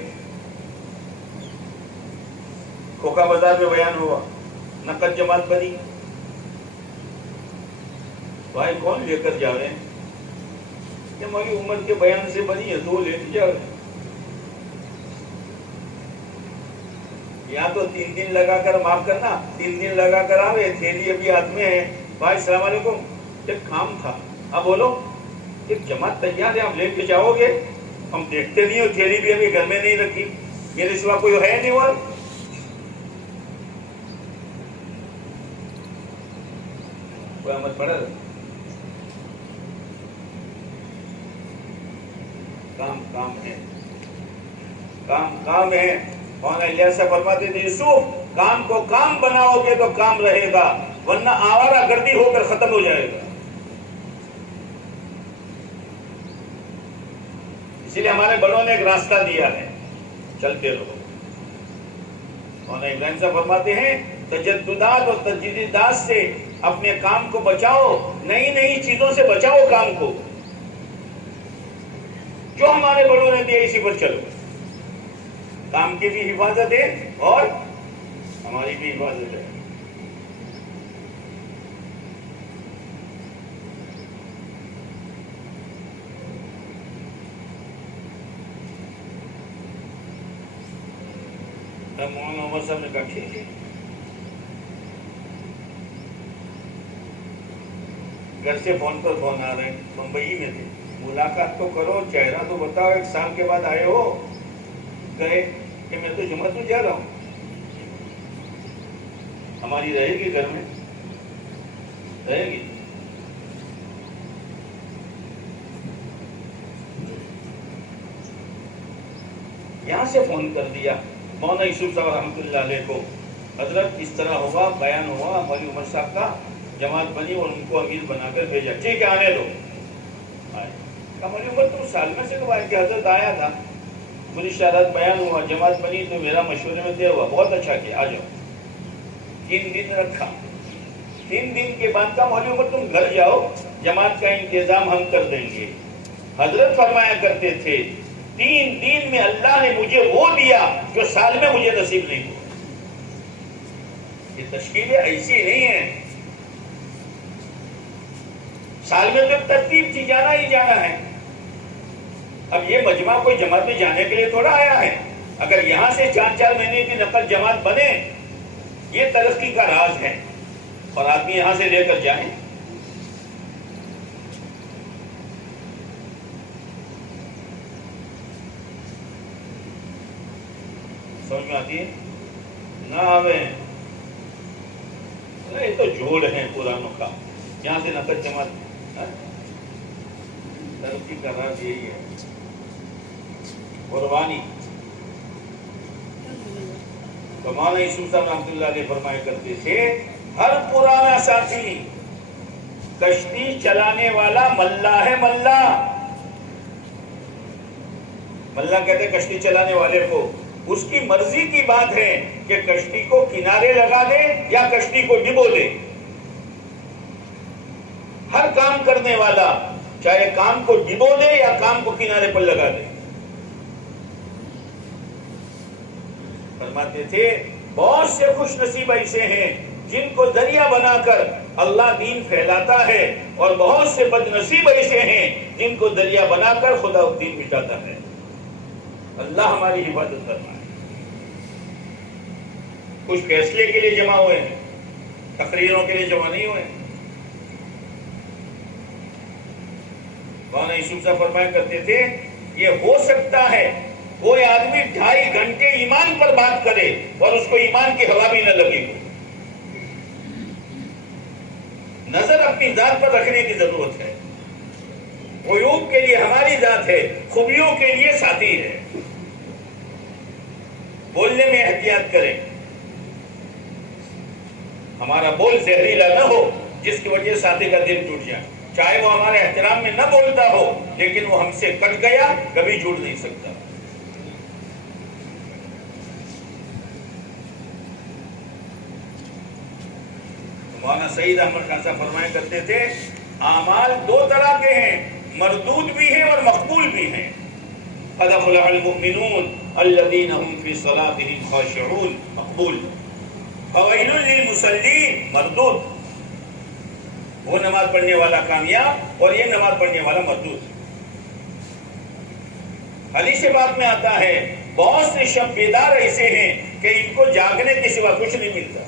کھوکھا بازار میں بیان ہوا, نقد جماعت بنی. بھائی کون لے کر جا رہے ہیں؟ کہ ہماری عمر کے بیان سے بنی ہے تو لے کے جا رہے ہیں. یہاں تو 3 دن لگا کر, معاف کرنا, 3 دن لگا کر آوے, تھیلی ابھی ہاتھ میں ہے. بھائی السلام علیکم, ایک کام تھا. اب بولو, ایک جماعت تیار ہے, آپ لے کے جاؤ گے؟ ہم دیکھتے نہیں ہو, تھیلی بھی ابھی گھر میں نہیں رکھی, میرے سوا کوئی ہے نہیں. اور کوئی عمل پڑا رہا, کام ہے, کام ہے. مولانا الیاس صاحب فرماتے تھے یوسف کام کو کام بناؤ گے تو کام رہے گا, ورنہ آوارہ گردی ہو کر ختم ہو جائے گا. اسی لیے ہمارے بڑوں نے ایک راستہ دیا ہے, چلتے رہو. مولانا ابراہیم صاحب فرماتے ہیں تجددات اور تجدیدات سے اپنے کام کو بچاؤ, نئی چیزوں سے بچاؤ کام کو. جو ہمارے بڑوں نے دیا اسی پر چلو. کام کی بھی حفاظت ہے اور ہماری بھی حفاظت ہے. مولانا عمر صاحب نے کہا ٹھیک ہے. گھر سے فون پر فون آ رہے ہیں, ممبئی میں تھے, ملاقات تو کرو, چہرہ تو بتاؤ, 1 سال کے بعد آئے ہو. گئے کہ میں تو جماعت میں جا رہا ہوں, ہماری رہے گی گھر میں, رہے گی. یہاں سے فون کر دیا مولانا یوسف صاحب رحمۃ اللہ علیہ کو, حضرت اس طرح ہوا, بیان ہوا, مولانا عمر صاحب کا جماعت بنی اور ان کو امیر بنا کر بھیجا. ٹھیک ہے آنے دو. مولانا عمر تم سالمہ سے کب آئے؟ کہ حضرت آیا تھا, پوری شہادت بیان ہوا, جماعت بنی تو میرا مشورے میں طے ہوا, بہت اچھا کیا, آ جاؤ. 3 دن رکھا. 3 دن کے بعد کا مولانا عمر تم گھر جاؤ, جماعت کا انتظام ہم کر دیں گے. حضرت فرمایا کرتے تھے 3 دن میں اللہ نے مجھے وہ دیا جو سال میں مجھے نصیب نہیں ہوا. یہ تشکیلیں ایسی نہیں ہیں, سال میں تو ترتیب تھی, جانا ہی جانا ہے. اب یہ مجمع کوئی جماعت میں جانے کے لیے تھوڑا آیا ہے. اگر یہاں سے 4 مہینے کی نقل جماعت بنے, یہ ترقی کا راز ہے, اور آدمی یہاں سے لے کر جائیں. سمجھ میں آتی ہے نہ آوے, یہ تو جوڑ ہیں پرانوں کا, یہاں سے نقل جماعت. ترقی کا راز یہی ہے, قربانی. تو مولانا یوسف صاحب رحمۃ اللہ علیہ فرمایا کرتے تھے ہر پرانا ساتھی کشتی چلانے والا ملا ہے. ملا کہتے کشتی چلانے والے کو, اس کی مرضی کی بات ہے کہ کشتی کو کنارے لگا دے یا کشتی کو ڈبو دے. ہر کام کرنے والا چاہے کام کو ڈبو دے یا کام کو کنارے پر لگا دے. فرماتے تھے بہت سے خوش نصیب ایسے ہیں جن کو ذریعہ بنا کر اللہ دین پھیلاتا ہے، اور بہت سے بد نصیب ایسے ہیں جن کو ذریعہ بنا کر خدا دین مٹاتا ہے۔ اللہ ہماری حفاظت فرمائے۔ کچھ فیصلے کے لیے جمع ہوئے ہیں، تقریروں کے لیے جمع نہیں ہوئے۔ مولانا یوسف صاحب فرمایا کرتے تھے یہ ہو سکتا ہے کوئی آدمی 2.5 گھنٹے ایمان پر بات کرے اور اس کو ایمان کی ہوا بھی نہ لگے۔ نظر اپنی ذات پر رکھنے کی ضرورت ہے۔ عیوب کے لیے ہماری ذات ہے، خوبیوں کے لیے ساتھی ہے۔ بولنے میں احتیاط کریں، ہمارا بول زہریلا نہ ہو جس کی وجہ سے ساتھی کا دل ٹوٹ جائے۔ چاہے وہ ہمارے احترام میں نہ بولتا ہو لیکن وہ ہم سے کٹ گیا، کبھی جڑ نہیں سکتا۔ مولانا سعید احمد خان صاحب فرمایا کرتے تھے اعمال 2 طرح کے ہیں، مردود بھی ہیں اور مقبول بھی ہیں۔ قد افلح المؤمنون الذين هم في صلاتهم خاشعون، مقبول۔ فویل للمصلین، مردود۔ وہ نماز پڑھنے والا کامیاب اور یہ نماز پڑھنے والا مردود۔ حدیث پاک میں آتا ہے بہت سے شب بیدار ایسے ہیں کہ ان کو جاگنے کے سوا کچھ نہیں ملتا،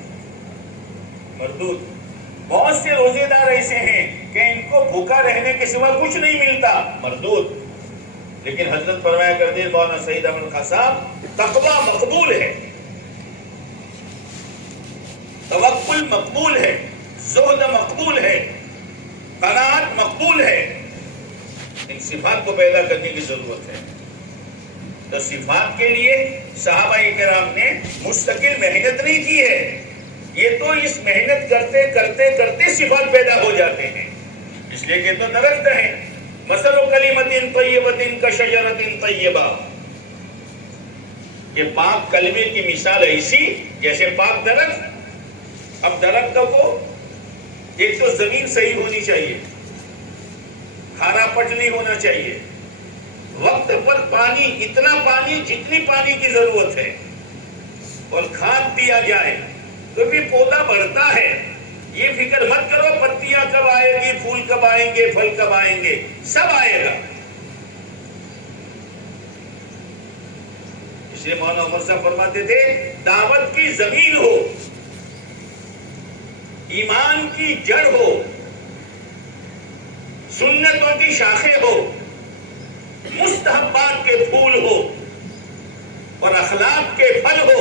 مردود۔ بہت سے روزے دار ایسے ہیں کہ ان کو بھوکا رہنے کے سوا کچھ نہیں ملتا، مردود۔ لیکن حضرت فرمایا کرتے ہیں مولانا سعید احمد خان صاحب تقویٰ مقبول ہے، توکل مقبول ہے، زہد مقبول ہے، قناعت مقبول ہے۔ ان صفات کو پیدا کرنے کی ضرورت ہے۔ تو صفات کے لیے صحابہ کرام نے مستقل محنت نہیں کی ہے، یہ تو اس محنت کرتے کرتے کرتے صفات پیدا ہو جاتے ہیں۔ اس لیے کہ تو درخت ہیں، مثل کلمۃ طیبۃ کشجرۃ طیبہ، یہ پاک کلمے کی مثال ایسی جیسے پاک درخت۔ اب درخت کو ایک تو زمین صحیح ہونی چاہیے، کھارا پٹ نہیں ہونا چاہیے، وقت پر پانی، اتنا پانی جتنی پانی کی ضرورت ہے، اور کھاد دیا جائے تو بھی پودا بڑھتا ہے۔ یہ فکر مت کرو پتیاں کب آئے گی، پھول کب آئیں گے، پھل کب آئیں گے، سب آئے گا۔ اس لیے مولانا عمر صاحب فرماتے تھے دعوت کی زمین ہو، ایمان کی جڑ ہو، سنتوں کی شاخیں ہو، مستحبات کے پھول ہو، اور اخلاق کے پھل ہو،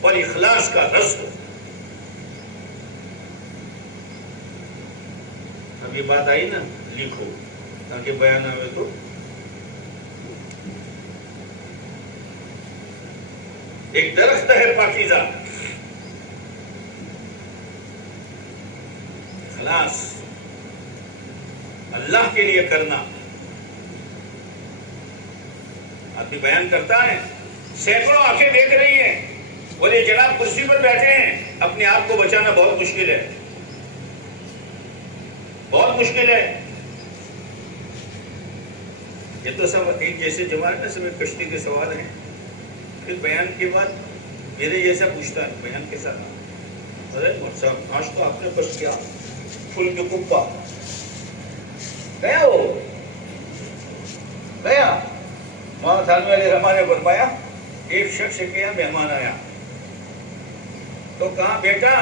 اور اخلاص کا رس ہو۔ اب یہ بات آئی نا، لکھو تاکہ بیان آئے تو۔ ایک درخت ہے پاکیزہ، اخلاص اللہ کے لیے کرنا۔ آدمی بیان کرتا ہے، سینکڑوں آنکھیں دیکھ رہی ہیں اور یہ جناب کرسی پر بیٹھے ہیں، اپنے آپ کو بچانا بہت مشکل ہے، بہت مشکل ہے۔ یہ تو سب ایک جیسے جمع ہے نا، سب ایک کشتی کے سوال ہیں۔ پھر بیان کے بعد میرے جیسا پوچھتا ہے بیان کے ساتھ، ارے صاحب آج تو آپ نے بس کیا پھول کے کپا گیا، وہ گیا۔ مولانا تھانوی علیہ الرحمٰن نے فرمایا ایک شخص کے یہاں مہمان آیا تو کہا بیٹا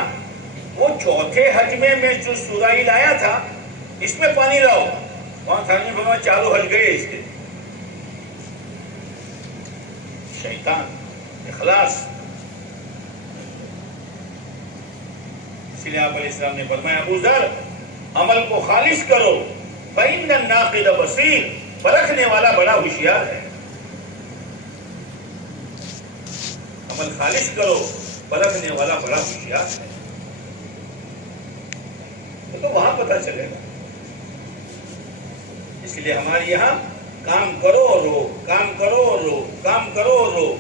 وہ چوتھے حج میں جو سرائی لایا تھا اس میں پانی لاؤ۔ وہاں تھانوی فرمایا چاروں حج گئے اس کے۔ شیطان، اخلاص۔ اس لیے آپ علیہ السلام نے فرمایا ابو ذر عمل کو خالص کرو، فإن الناقد بصیر، پرکھنے والا بڑا ہوشیار ہے۔ عمل خالص کرو، پرکھنے والا بڑا ہوشیار ہے۔ تو وہاں پتہ چلے گا۔ اس لیے ہمارے یہاں کام کرو اور رو، کام کرو اور رو، کام کرو اور رو۔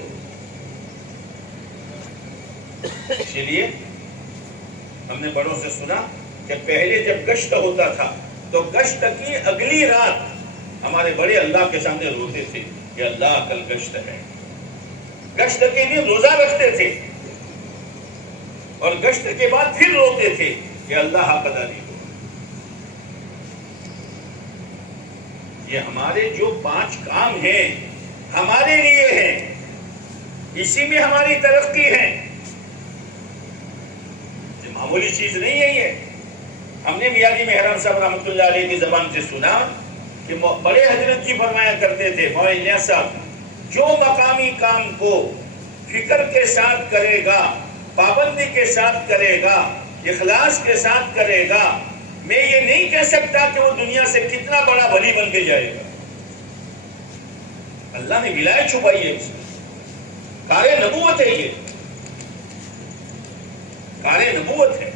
اس لیے ہم نے بڑوں سے سنا کہ پہلے جب گشت ہوتا تھا تو گشت کی اگلی رات ہمارے بڑے اللہ کے سامنے روتے تھے کہ اللہ کل گشت ہے۔ گشت کے لیے روزہ رکھتے تھے، اور گشت کے بعد پھر روتے تھے کہ اللہ حق ادا نہیں ہوا۔ یہ ہمارے جو 5 کام ہیں ہمارے لیے ہیں، اسی میں ہماری ترقی ہے، یہ معمولی چیز نہیں ہے۔ یہ ہم نے میاں جی محرم صاحب رحمۃ اللہ علیہ کی زبان سے سنا کہ بڑے حضرت جی فرمایا کرتے تھے، مولانا الیاس صاحب، جو مقامی کام کو فکر کے ساتھ کرے گا، پابندی کے ساتھ کرے گا، اخلاص کے ساتھ کرے گا، میں یہ نہیں کہہ سکتا کہ وہ دنیا سے کتنا بڑا ولی بن کے جائے گا۔ اللہ نے ولایت چھپائی ہے اس میں، کار نبوت ہے، یہ کار نبوت ہے،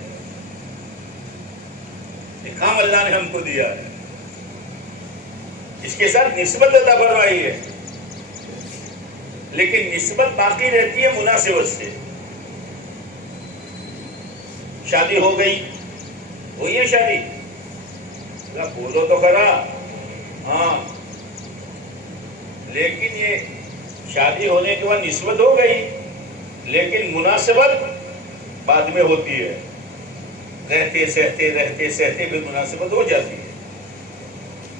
یہ کام اللہ نے ہم کو دیا ہے، اس کے ساتھ نسبت عطا فرمائی ہے، لیکن نسبت باقی رہتی ہے مناسبت سے۔ شادی ہو گئی، ہوئی ہے شادی، بولو تو کرا، ہاں، لیکن یہ شادی ہونے کے بعد نسبت ہو گئی، لیکن مناسبت بعد میں ہوتی ہے، رہتے سہتے بھی مناسبت ہو جاتی ہے۔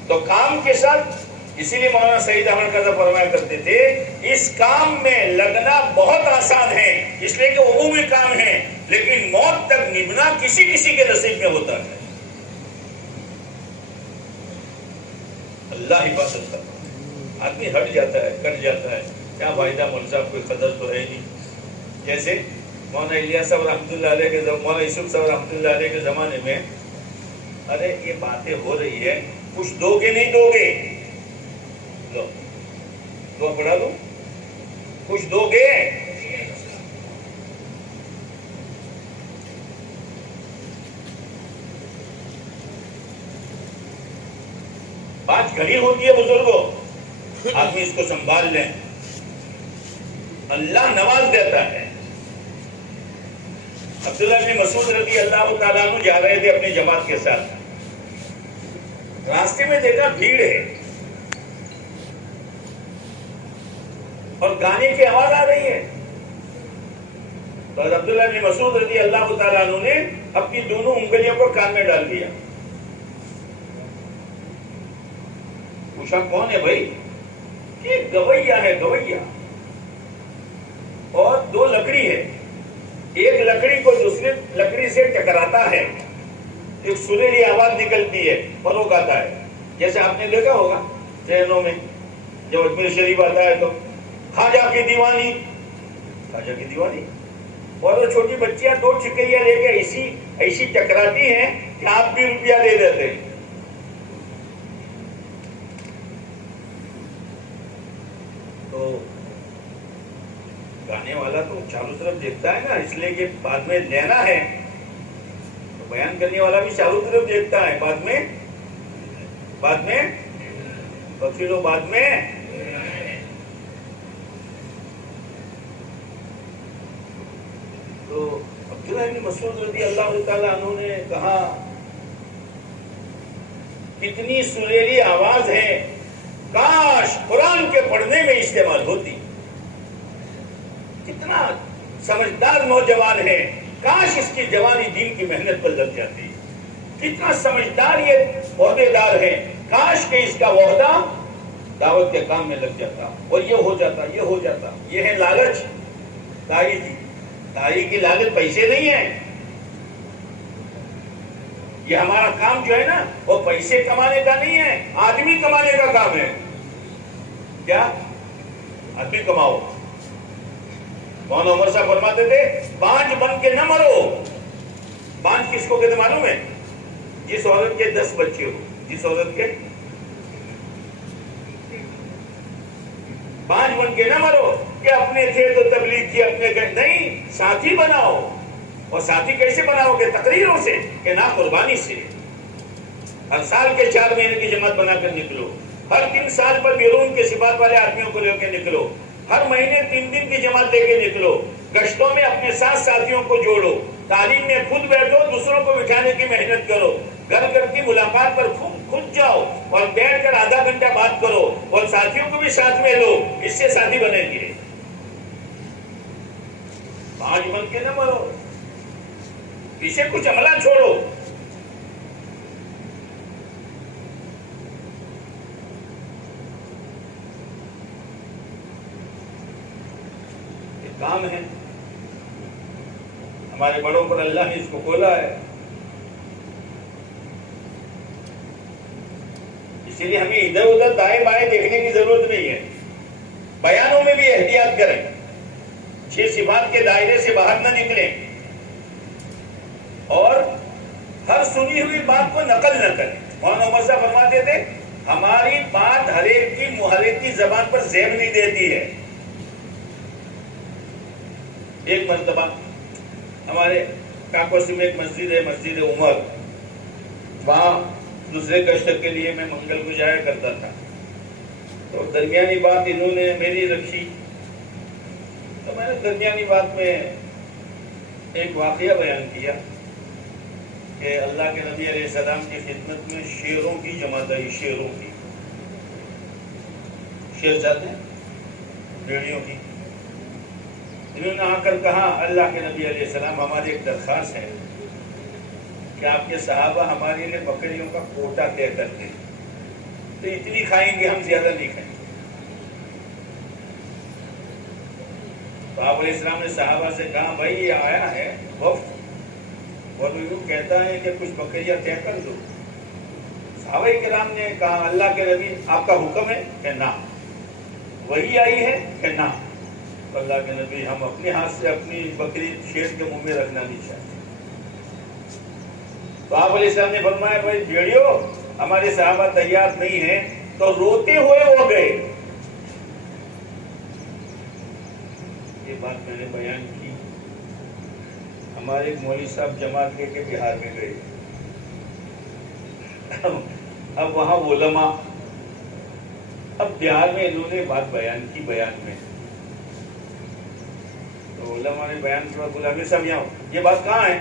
تو کام کے ساتھ، اسی لیے مولانا سعید احمد قادری فرمایا کرتے تھے، اس کام میں لگنا بہت آسان ہے، اس لیے کہ عمومی کام ہے، لیکن موت تک نبھنا کسی کسی کے نصیب میں ہوتا ہے۔ اللہ حفاظت کرتا ہے، آدمی ہٹ جاتا ہے، کٹ جاتا ہے، کیا فائدہ، مول صاحب کوئی قدر تو ہے نہیں۔ جیسے مولانا الیاس صاحب رحمۃ اللہ علیہ کے، مولانا یوسف صاحب رحمۃ اللہ علیہ کے زمانے میں، ارے یہ باتیں ہو رہی ہے، کچھ دو گے نہیں دو گے، لو دعا پڑھا دو، کچھ دو گے؟ بات گھڑی ہوتی ہے بزرگوں، آدمی اس کو سنبھال لیں، اللہ نواز دیتا ہے۔ عبداللہ بن مسعود رضی اللہ تعالیٰ عنہ جا رہے تھے اپنی جماعت کے ساتھ، راستے میں دیکھا بھیڑ ہے اور گانے کی آواز آ رہی ہے، تو عبداللہ بن مسعود رضی اللہ تعالیٰ عنہ نے اپنی دونوں انگلیوں کو کان میں ڈال دیا، پوچھا کون ہے بھائی؟ یہ گویا ہے، گویا، اور 2 لکڑی ہے، ایک لکڑی کو دوسری لکڑی سے ٹکراتا ہے، ایک سریلی آواز نکلتی ہے اور وہ گاتا ہے، جیسے آپ نے دیکھا ہوگا ٹرینوں میں جب اجمیر شریف آتا ہے تو خواجہ کی دیوانی، خواجہ کی دیوانی، اور وہ چھوٹی بچیاں 2 چھکیاں لے کے ایسی ٹکراتی ہیں کہ آپ بھی روپیہ دے دیتے ہیں۔ تو گانے والا تو چاروں طرف دیکھتا ہے نا، اس لیے کہ بعد میں لینا ہے، تو بیان کرنے والا بھی چاروں طرف دیکھتا ہے، بعد میں بخشو، بعد میں۔ تو عبداللہ بن مسعود رضی اللہ تعالیٰ عنہ نے کہا، کتنی سریلی آواز ہے، کاش قرآن کے پڑھنے میں استعمال ہوتی، کتنا سمجھدار نوجوان ہے، کاش اس کی جوانی دین کی محنت پر لگ جاتی، کتنا سمجھدار یہ عہدے دار ہے، کاش کہ اس کا عہدہ دعوت کے کام میں لگ جاتا، اور یہ ہو جاتا، یہ ہو جاتا۔ یہ ہے لالچ، داعی کی لالچ پیسے نہیں ہے، یہ ہمارا کام جو ہے نا وہ پیسے کمانے کا نہیں ہے، آدمی کمانے کا کام ہے۔ کیا؟ آدمی کماؤ۔ مولانا عمر صاحب فرماتے تھے، بانج بن کے نہ مرو۔ بانج کس کو کہتے معلوم ہے؟ جس عورت کے 10 بچے ہو، جس عورت کے، بانج بن کے نہ مرو کہ اپنے تھے تو تبلیغ کی، اپنے گئے نہیں، ساتھی بناؤ۔ اور ساتھی کیسے بناؤ گے؟ تقریروں سے کہ نہ قربانی سے۔ ہر سال کے 4 مہینے کی جماعت بنا کر نکلو، ہر 3 سال پر بیرون کے صفات والے آدمیوں کو لے کے نکلو، ہر مہینے 3 دن کی جماعت لے کے نکلو، گشتوں میں اپنے ساتھ ساتھیوں کو جوڑو، تعلیم میں خود بیٹھو، دوسروں کو بٹھانے کی محنت کرو، گھر گھر کی ملاقات پر خود جاؤ اور بیٹھ کر آدھا گھنٹہ بات کرو اور ساتھیوں کو بھی ساتھ میں لو، اس سے ساتھی بنیں گے۔ 5 بن کے نہ مرو، پیچھے کچھ عملہ چھوڑو. یہ کام ہے ہمارے بڑوں پر، اللہ نے اس کو کھولا ہے. اسی لیے ہمیں ادھر ادھر دائیں بائیں دیکھنے کی ضرورت نہیں ہے. بیانوں میں بھی احتیاط کریں، 6 صفات کے دائرے سے باہر نہ نکلیں، اور ہر سنی ہوئی بات کو نقل نہ کریں. مولانا عمر صاحب فرماتے تھے ہماری بات ہر ایک کی زبان پر زیب نہیں دیتی ہے. ایک مرتبہ ہمارے کاکوسی میں ایک مسجد ہے، مسجد عمر، وہاں دوسرے کشت کے لیے میں منگل کو جایا کرتا تھا. تو درمیانی بات انہوں نے میری رکھی، تو میں نے درمیانی بات میں ایک واقعہ بیان کیا کہ اللہ کے نبی علیہ السلام کی خدمت میں شیروں کی جماعت آئی. شیروں کی، شیر جاتے ہیں بھیڑیوں کی. انہوں نے آ کر کہا اللہ کے نبی علیہ السلام ہماری ایک درخواست ہے کہ آپ کے صحابہ ہمارے لیے بکریوں کا کوٹا طے کر دیں، تو اتنی کھائیں گے، ہم زیادہ نہیں کھائیں. تو آپ علیہ السلام نے صحابہ سے کہا بھائی یہ آیا ہے وفد اور یوں کہتا ہے کہ کچھ بکریاں طے کر دو. صحابہ کرام نے کہا اللہ کے نبی آپ کا حکم ہے کہ نہ، وہی آئی ہے کہ نہ. اللہ کے نبی ہم اپنے ہاتھ سے اپنی بکری شیر کے منہ میں رکھنا نہیں چاہتے. تو آپ علیہ السلام نے فرمایا بھائی بھیڑیو ہمارے صحابہ تیار نہیں ہیں. تو روتے ہوئے وہ گئے. یہ بات میں نے بیان کی. ہمارے ایک مولوی صاحب جماعت لے کے بہار میں گئے. اب وہاں علماء، اب بہار میں انہوں نے بات بیان کی بیان میں، تو علماء نے بیان کیا بولا امیر صاحب یہاں یہ بات کہاں ہے؟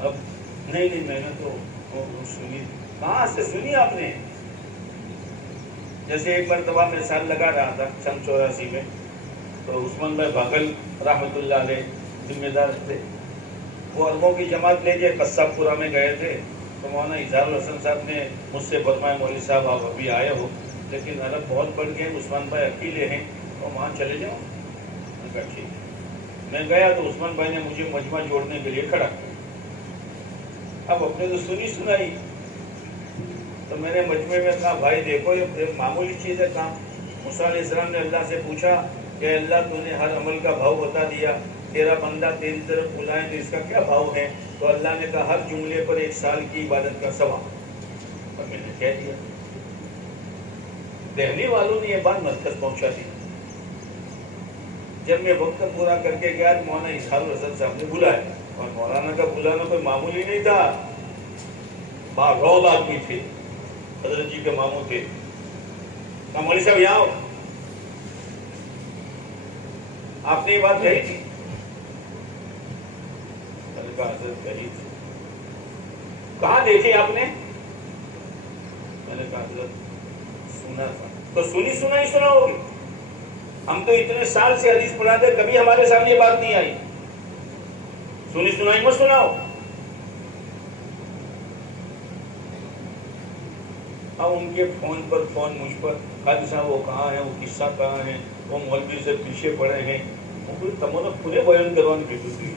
اب نہیں میں نے تو سنی. کہاں سے سنی آپ نے؟ جیسے ایک مرتبہ مثال لگا رہا تھا سن 84 میں، تو عثمان بھائی بھاگل رحمۃ اللہ علیہ ذمہ دار تھے، وہ عربوں کی جماعت لے کے قصاب پورہ میں گئے تھے. تو مولانا اظہار الحسن صاحب نے مجھ سے فرمایا مولوی صاحب آپ ابھی آئے ہو لیکن عرب بہت بڑھ گئے، عثمان بھائی اکیلے ہیں تو وہاں چلے جاؤ. میں کہا ٹھیک. میں گیا تو عثمان بھائی نے مجھے مجمع جوڑنے کے لیے کھڑا کیا. اب اپنے تو سنائی، تو میں نے مجمع میں کہا بھائی دیکھو یہ معمولی چیز ہے کام. موسیٰ علیہ السلام نے اللہ سے پوچھا کہ اللہ تو نے ہر عمل کا بھاؤ بتا دیا، تیرا بندہ تیری طرف بلائے تو اس کا کیا بھاؤ ہے؟ تو اللہ نے کہا ہر جملے پر 1 سال کی عبادت کا ثواب. اور میں نے کہہ دیا. دہلی والوں نے یہ بات مرکز پہنچا دی. جب میں وقت پورا کر کے گیا تو مولانا اظہار الحسن صاحب نے بلایا، اور مولانا کا بلانا کوئی معمولی نہیں تھا، باغول آدمی تھے، حضرت جی کے ماموں تھے. کہا مولوی صاحب یہاں آپ نے یہ بات کہی تھی؟ میں نے کہا حضرت کہی تھی. کہاں دیکھی آپ نے؟ میں نے کہا حضرت سنا تھا. تو سنا ہی سنا ہوگی. ہم تو اتنے سال سے حدیث پڑھاتے کبھی ہمارے سامنے یہ بات نہیں آئی. سنا ہی مت سناؤ. اب ان کے فون پر فون مجھ پر قاضی صاحب وہ کہاں ہیں، وہ قصہ کہاں ہے، وہ مولوی سے پیچھے پڑے ہیں، وہ کوئی تمام پورے بیان کروانے کی دوسری.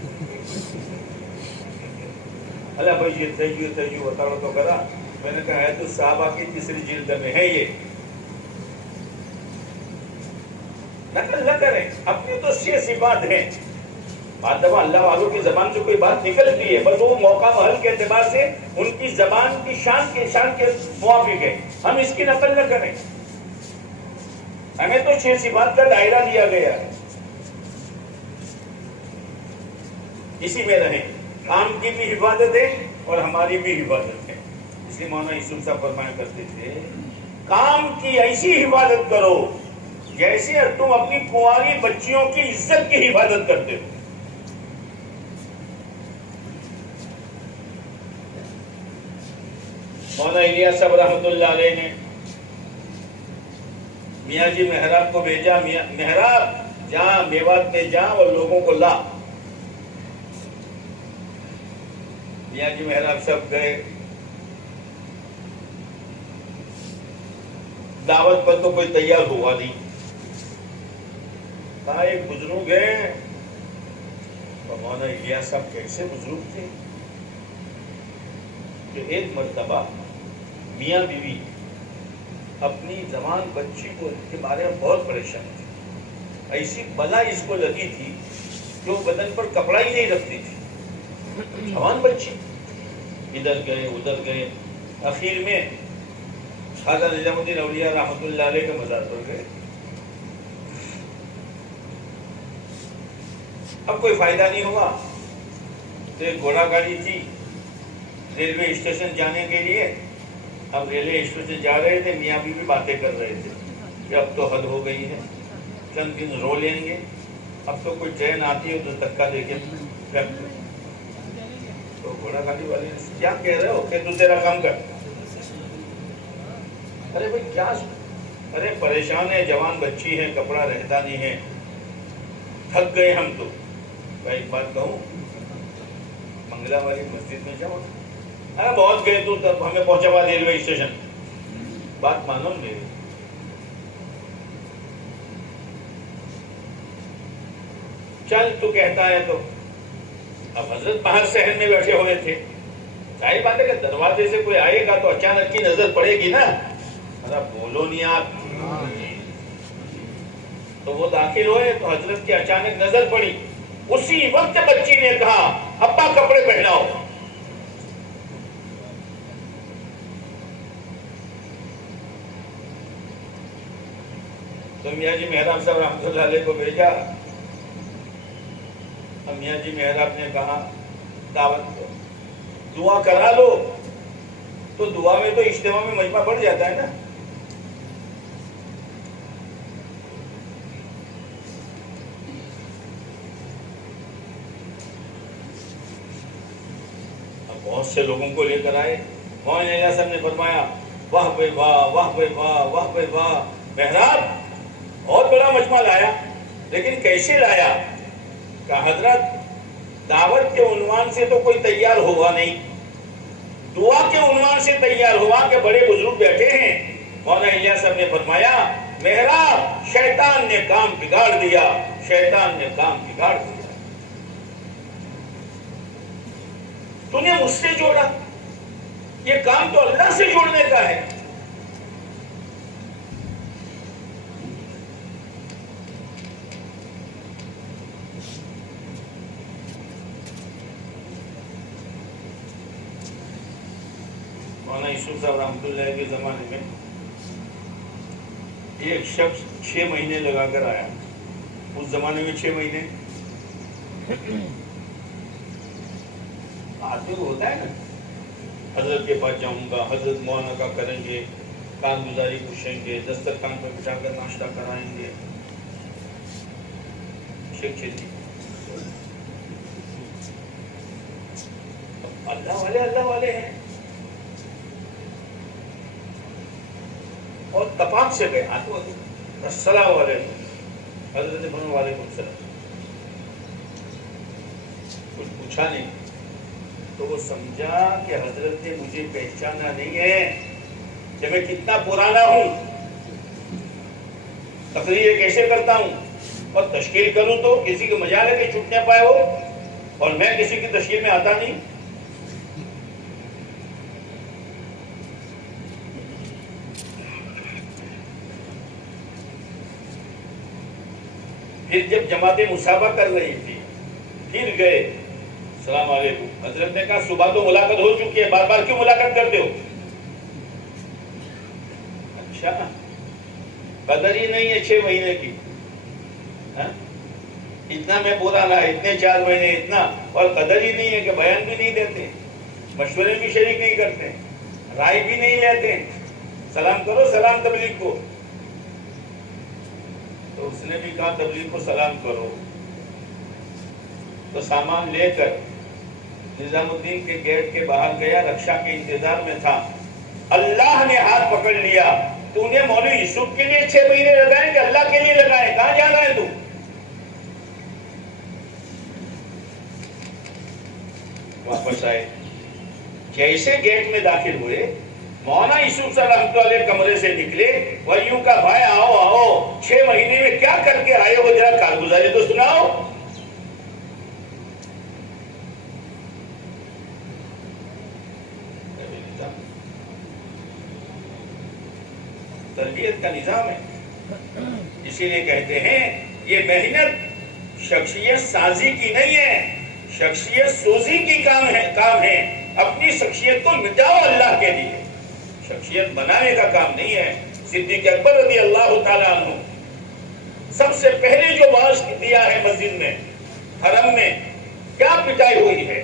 اللہ بھائی یہ تیجو بتاؤ تو کرا. میں نے کہا ہے تو صحابہ کی 3 جلد میں ہے یہ. نقل نہ کریں، اپنی تو 6 صفات ہیں. بات دفعہ اللہ والوں کی زبان سے کوئی بات نکلتی ہے، بس وہ موقع محل کے اعتبار سے ان کی زبان کی شان کے موافق ہے. ہم اس کی نقل نہ کریں. ہمیں تو 6 صفات کا دائرہ دیا گیا ہے، اسی میں رہیں. کام کی بھی حفاظت ہے اور ہماری بھی حفاظت ہے. اس لیے مولانا یوسف صاحب فرمایا کرتے تھے کام کی ایسی حفاظت کرو جیسے تم اپنی کنواری بچیوں کی عزت کی حفاظت کرتے ہو. مولانا الیاس صاحب رحمۃ اللہ علیہ نے میاں جی محراب کو بھیجا، محراب جہاں میوات میں جا اور لوگوں کو لا. میاں جی محراب صاحب گئے دعوت پر، تو کوئی تیار ہوا نہیں. کہا ایک بزرگ ہے. مولانا الیاس صاحب کیسے بزرگ تھے کہ ایک مرتبہ میاں بیوی اپنی جوان بچی کو کے بارے میں بہت پریشان تھی. ایسی بلا اس کو لگی تھی کہ وہ بدن پر کپڑا ہی نہیں رکھتی تھی. جوان بچی ادھر گئے ادھر گئے، اخیر میں خواجہ نظام الدین اولیاء رحمۃ اللہ علیہ کے مزار پر گئے. اب کوئی فائدہ نہیں ہوا تو ایک گھوڑا گاڑی تھی ریلوے اسٹیشن جانے کے لیے. اب ریلوے اسٹیشن جا رہے تھے، میاں بیوی باتیں کر رہے تھے کہ اب تو حد ہو گئی ہے، چند دن رو لیں گے، اب تو کوئی ٹرین آتی ہے تو دھکا دے کے. تو گھوڑا گاڑی والے کیا کہہ رہے ہو کہ تو تیرا کام کر. ارے بھائی کیا، ارے پریشان ہے، جوان بچی ہے، کپڑا رہتا نہیں ہے، تھک گئے ہم تو. بھائی ایک بات کہوں، منگلا والی مسجد میں جاؤ. ارے بہت گئے تو تب ہمیں پہنچا ریلوے اسٹیشن. بات مانو میری. چل تو کہتا ہے تو. اب حضرت باہر شہر میں بیٹھے ہوئے تھے، ظاہر بات ہے کہ دروازے سے کوئی آئے گا تو اچانک کی نظر پڑے گی نا. ارے بولو نہیں آپ. تو وہ داخل ہوئے تو حضرت کی اچانک نظر پڑی. اسی وقت بچی نے کہا ابا کپڑے پہناؤ. تو میاں جی محراب صاحب رحمۃ اللہ علیہ کو بھیجا. اب میاں جی محراب نے کہا دعوت کو دعا کرا لو. تو دعا میں تو اجتماع میں مجمع بڑھ جاتا ہے نا. بہت سے لوگوں کو لے کر آئے. مولانا الیاس صاحب نے فرمایا واہ بھائی واہ، واہ بھائی واہ، واہ بھائی واہ. محراب بہت بڑا مجمع لایا، لیکن کیسے لایا؟ کہ حضرت دعوت کے عنوان سے تو کوئی تیار ہوا نہیں، دعا کے عنوان سے تیار ہوا کہ بڑے بزرگ بیٹھے ہیں. مولانا الیاس صاحب نے فرمایا محراب شیطان نے کام بگاڑ دیا، شیطان نے کام بگاڑ دیا. تو نے مجھ سے جوڑا، یہ کام تو اللہ سے جوڑنے کا ہے. مولانا یوسف صاحب رحمۃ اللہ کے زمانے میں ایک شخص 6 مہینے لگا کر آیا. اس زمانے میں 6 مہینے آتے ہوتا ہے نا. حضرت کے پاس جاؤں گا، حضرت مولانا کا کریں گے، کارگزاری پوچھیں گے، دسترخوان پر بٹھا کر ناشتہ کرائیں گے. اللہ والے ہیں. اور تپاک سے گئے السلام علیکم. حضرت نے فرمایا وعلیکم السلام. کچھ پوچھا نہیں تو وہ سمجھا کہ حضرت نے مجھے پہچانا نہیں ہے کہ میں کتنا پرانا ہوں، تقریر کیسے کرتا ہوں، اور تشکیل کروں تو کسی کو مجال ہے کہ چھٹ نہ پائے ہو، اور میں کسی کی تشکیل میں آتا نہیں. پھر جب جماعت مسابہ کر رہی تھی پھر گئے. السلام علیکم. حضرت نے کہا صبح تو ملاقات ہو چکی ہے، بار بار کیوں ملاقات کرتے ہو؟ اچھا قدر ہی نہیں ہے 6 مہینے کی. اتنا میں پرانا ہے، اتنے 4 مہینے اتنا، اور قدر ہی نہیں ہے کہ بیان بھی نہیں دیتے، مشورے بھی شریک نہیں کرتے، رائے بھی نہیں لیتے. سلام کرو، سلام تبلیغ کو. تو اس نے بھی کہا تبلیغ کو سلام کرو. تو سامان لے کر نظام الدین کے گیٹ کے باہر گیا، رکشا کے انتظار میں تھا. اللہ نے ہاتھ پکڑ لیا. تو نے مولوی یوسف کے لیے 6 مہینے لگائے کہ اللہ کے لیے لگائے؟ کہاں جانا ہے تو؟ واپس آئے. جیسے گیٹ میں داخل ہوئے مولانا یوسف صاحب رحمۃ اللہ علیہ کمرے سے نکلے اور یوں کہا بھائی آؤ آؤ 6 مہینے میں کیا کر کے آئے ہو ذرا کارگزاری تو سناؤ. تربیت کا نظام ہے. اسی لیے کہتے ہیں یہ محنت شخصیت سازی کی نہیں ہے, شخصیت سوزی کی کام ہے. اپنی شخصیت کو مٹاؤ اللہ کے لیے, شخصیت بنانے کا کام نہیں ہے. صدیق اکبر رضی اللہ تعالیٰ عنہ سب سے پہلے جو واعظ دیا ہے مسجد میں حرم میں, کیا پٹائی ہوئی ہے,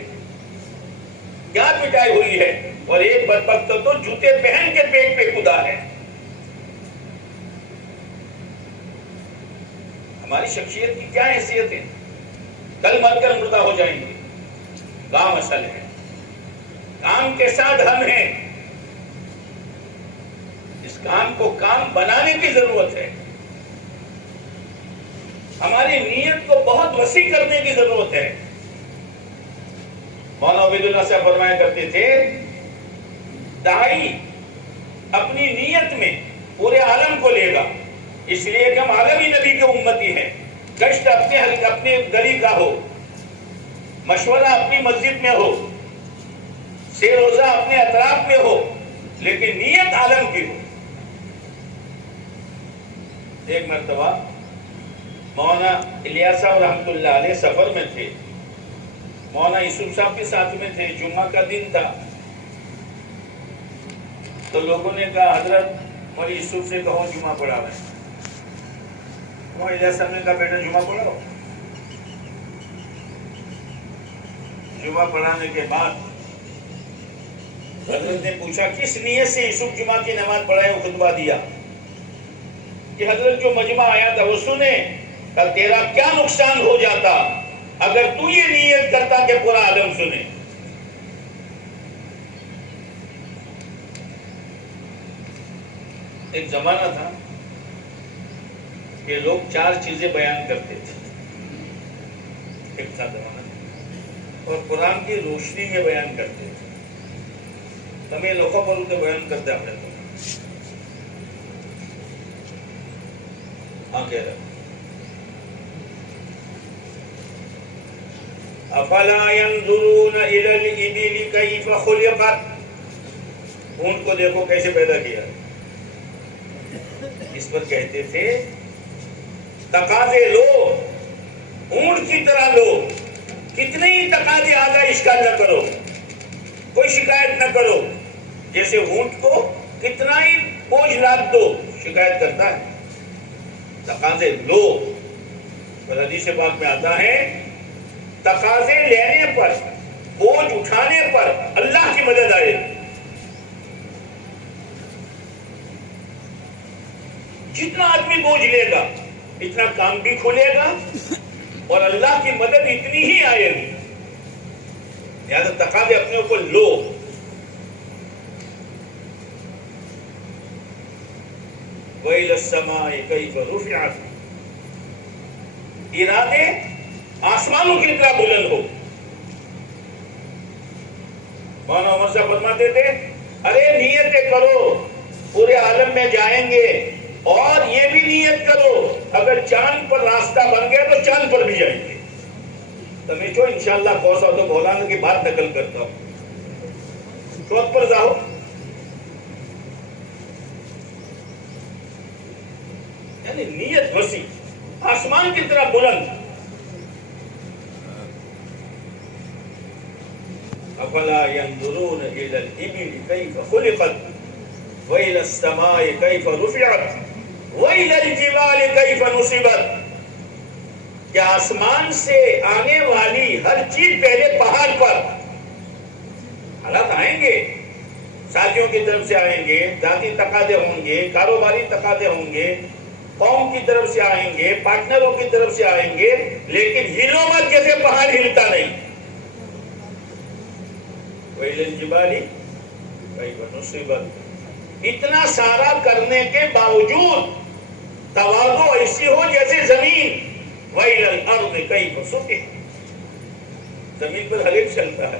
کیا پٹائی ہوئی ہے, اور ایک بدبخت تو جوتے پہن کے پیٹ پہ کدا ہے. ہماری شخصیت کی کیا حیثیت ہے؟ کل مر کر مردہ ہو جائیں گے. کام اصل ہے, کام کے ساتھ ہم ہیں. اس کام کو کام بنانے کی ضرورت ہے. ہماری نیت کو بہت وسیع کرنے کی ضرورت ہے. مولانا عبید اللہ صاحب فرمایا کرتے تھے داعی اپنی نیت میں پورے عالم کو لے گا, اس لیے کہ ہم عالمی نبی کے امتی ہیں. گشت اپنے گلی کا ہو, مشورہ اپنی مسجد میں ہو, سیر روزہ اپنے اطراف میں ہو, لیکن نیت عالم کی ہو. ایک مرتبہ مولانا الیاس صاحب رحمۃ اللہ علیہ سفر میں تھے, مولانا یوسف صاحب کے ساتھ میں تھے. جمعہ کا دن تھا تو لوگوں نے کہا حضرت مولانا یوسف سے کہو جمعہ پڑھا رہے. مولانا الیاس صاحب نے کہا بیٹا جمعہ پڑھاؤ. جمعہ پڑھانے کے بعد حضرت نے پوچھا کس نیت سے یوسف جمعہ کی نماز پڑھائے, خطبہ دیا کہ حضرت جو مجمع آیا تھا وہ سنے کہ تیرا کیا نقصان ہو جاتا اگر تو یہ نیت کرتا کہ پورا عالم سنے. ایک زمانہ تھا کہ لوگ 4 چیزیں بیان کرتے تھے. ایک تھا زمانہ اور قرآن کی روشنی میں بیان کرتے تھے. تمہیں لوگوں پر اسے بیان کرتے اپنے تو ہاں کہہ رہا افلا ينظرون الى الابل كيف خلقت, اونٹ کو دیکھو کیسے پیدا کیا. اس پر کہتے تھے تقاضے لو, اونٹ کی طرح لو, کتنے ہی تقاضے آ جائے اشکال نہ کرو, کوئی شکایت نہ کرو. جیسے اونٹ کو کتنا ہی بوجھ لاد دو شکایت کرتا ہے. تقاضے لو. اور حدیث پاک میں آتا ہے تقاضے لینے پر, بوجھ اٹھانے پر اللہ کی مدد آئے. جتنا آدمی بوجھ لے گا اتنا کام بھی کھلے گا اور اللہ کی مدد اتنی ہی آئے گی. لہذا تقاضے اپنے اوپر لو. وَإِلَى السَّمَاءِ كَيْفَ رُفِعَتْ, ارادے آسمانوں کی طرح بلند ہو. مولانا عمر صاحب فرماتے تھے ارے نیتیں کرو پورے عالم میں جائیں گے, اور یہ بھی نیت کرو اگر چاند پر راستہ بن گیا تو چاند پر بھی جائیں گے. تمیچو انشاءاللہ کوسا تو مولانا کی بات نقل کرتا ہوں. چوتھ پر جاؤ, یعنی نیت وسیع, آسمان کی طرح بلند. افلا ينظرون الى الابل كيف خلقت وإلى السماء كيف رفعت وإلى الجبال كيف نصبت. کہ آسمان سے آنے والی ہر چیز پہلے پہاڑ پر, حالات آئیں گے, ساتھیوں کی طرف سے آئیں گے, ذاتی تقاضے ہوں گے, کاروباری تقاضے ہوں گے, قوم کی طرف سے آئیں گے, پارٹنروں کی طرف سے آئیں گے, لیکن ہلو مت جیسے پہاڑ ہلتا نہیں. وَإِلَى الْجِبَالِ كَيْفَ نُصِبَتْ, اتنا سارا کرنے کے باوجود تواضع ایسی ہو جیسے زمین. وَإِلَى الْأَرْضِ كَيْفَ سُطِحَتْ, زمین پر ہر ایک چلتا ہے,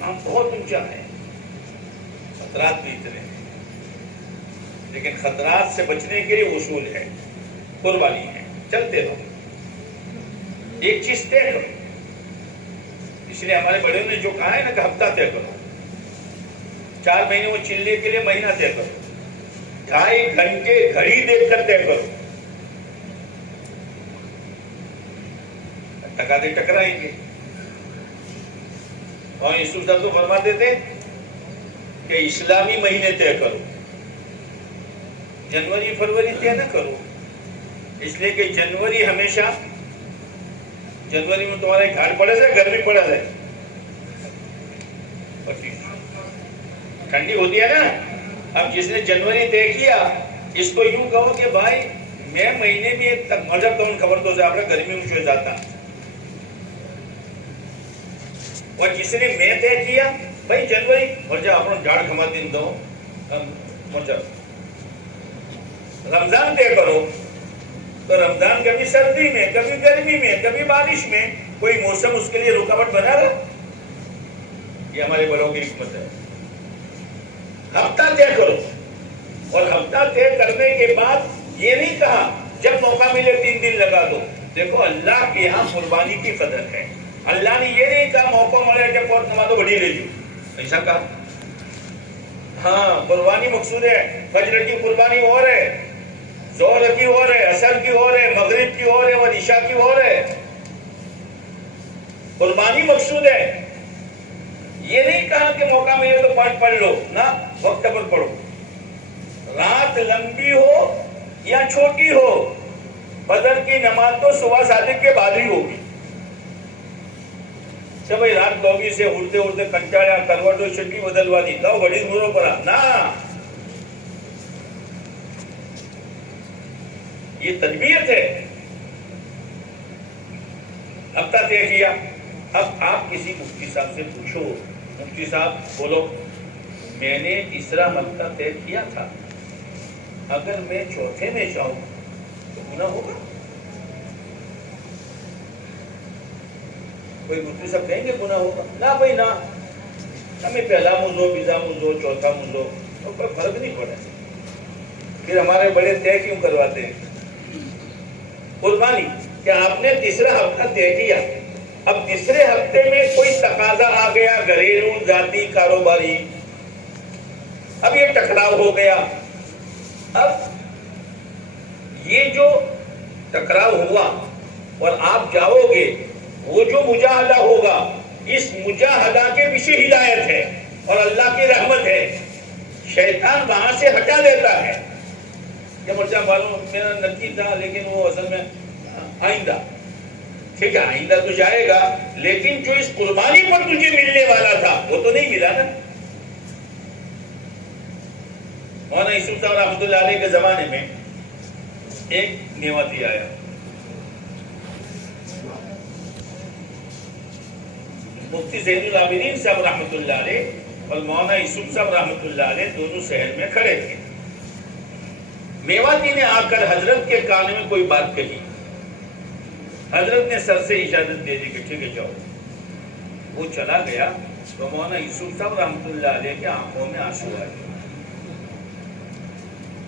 مقام بہت اونچا ہے، خطرات بھی اتنے ہیں، لیکن خطرات سے بچنے کے لیے اصول ہے، قربانی ہے، چلتے رہو، ایک چیز طے کرو. اس لیے ہمارے بڑے نے جو کہا ہے نا کہ ہفتہ طے کرو، 4 مہینے وہ چلنے کے لیے مہینہ طے کرو، 2.5 گھنٹے گھڑی دیکھ کر طے کرو. ٹکاتے ٹکرائیں گے. اور یوسف صاحب تو فرماتے تھے کہ اسلامی مہینے طے کرو، جنوری فروری طے نہ کرو، اس لیے کہ جنوری ہمیشہ، جنوری میں تمہارے گھر پڑے سے گرمی پڑا جائے، ٹھنڈی ہوتی ہے نا. اب جس نے جنوری طے کیا اس کو یوں کہو کہ بھائی میں مہینے میں تک مذہب تو خبر تو سے آپ گرمی میں چھو جاتا. اور جس نے میں طے کیا بھائی جنوری مر جا اپنا جھاڑ کھما دن دو مر جا. رمضان طے کرو تو رمضان کبھی سردی میں، کبھی گرمی میں، کبھی بارش میں، کوئی موسم اس کے لیے رکاوٹ بنا رہا. یہ ہمارے بڑوں کی حکمت ہے. ہفتہ طے کرو، اور ہفتہ طے کرنے کے بعد یہ نہیں کہا جب موقع ملے 3 دن لگا دو. دیکھو اللہ کے یہاں قربانی کی قدر ہے. اللہ نے یہ نہیں کہا موقع ملے جب فوت نماز بڑی لے جو، ایسا کہا. ہاں قربانی مقصود ہے. فجر کی قربانی اور ہے، ظہر کی اور ہے، عصر کی اور ہے، مغرب کی اور ہے، اور عشاء کی اور ہے. قربانی مقصود ہے. یہ نہیں کہا کہ موقع ملے تو 5 پڑھ لو، نہ وقت پر پڑھو. رات لمبی ہو یا چھوٹی ہو، بدر کی نماز تو صبح صادق کے بعد ہی ہوگی. کہ بھائی رات 2 سے اڑتے اڑتے کنٹاڑا کروٹو چھٹی بدلوا دی تو بڑی دوروں پر نہ. یہ تربیت ہے. ہفتہ طے کیا. اب آپ کسی مفتی صاحب سے پوچھو، مفتی صاحب بولو میں نے تیسرا ہفتہ طے کیا تھا، اگر میں چوتھے میں جاؤں تو گناہ ہوگا؟ کوئی مفتی صاحب کہیں گے گناہ ہوگا؟ نہ بھائی نہ، ہمیں پہلا موضوع، بیزا موضوع، چوتھا موضوع تو کوئی فرق نہیں پڑا. پھر ہمارے بڑے طے کیوں کرواتے ہیں؟ قربانی کہ آپ نے تیسرا ہفتہ طے کیا، اب تیسرے ہفتے میں کوئی تقاضا آ گیا گھریلو، ذاتی، کاروباری، اب یہ ٹکراؤ ہو گیا. اب یہ جو ٹکراؤ ہوا اور آپ جاؤ گے، وہ جو مجاہدہ ہوگا، اس مجاہدہ کے پیچھے ہدایت ہے اور اللہ کی رحمت ہے. شیطان وہاں سے ہٹا دیتا ہے کہ مرچہ معلوم میرا نکی تھا لیکن وہ اصل میں آئندہ، ٹھیک ہے آئندہ تو جائے گا، لیکن جو اس قربانی پر تجھے ملنے والا تھا وہ تو نہیں ملا نا. مولانا یوسف صاحب رحمۃ اللہ علیہ کے زمانے میں ایک میواتی آیا. مفتی زین العابدین صاحب رحمۃ اللہ علیہ اور مولانا یوسف صاحب رحمۃ اللہ علیہ دونوں شہر میں کھڑے تھے. میواتی نے آ کر حضرت کے کان میں کوئی بات کہی. حضرت نے سر سے اجازت دے دی کہ ٹھیک ہے جاؤ. وہ چلا گیا تو مولانا یوسف صاحب رحمۃ اللہ علیہ کے آنکھوں میں آنسو آ گئے.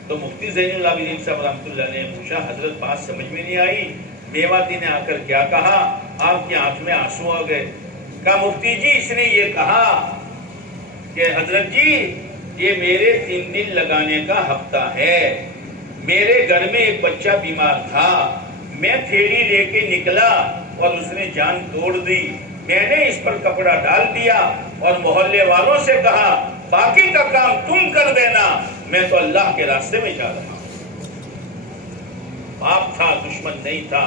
تو مفتی زین العابدین صاحب رحمۃ اللہ علیہ نے پوچھا حضرت بات سمجھ میں نہیں آئی، میواتی نے آ کر کیا کہا، آپ کی آنکھ میں آنسو آ گئے؟ کہا مفتی جی اس نے یہ کہا کہ حضرت جی یہ میرے 3 دن لگانے کا ہفتہ ہے، میرے گھر میں ایک بچہ بیمار تھا، میں پھیڑی لے کے نکلا اور اس نے جان توڑ دی، میں نے اس پر کپڑا ڈال دیا اور محلے والوں سے کہا باقی کا کام تم کر دینا، میں تو اللہ کے راستے میں جا رہا ہوں. باپ تھا، دشمن نہیں تھا،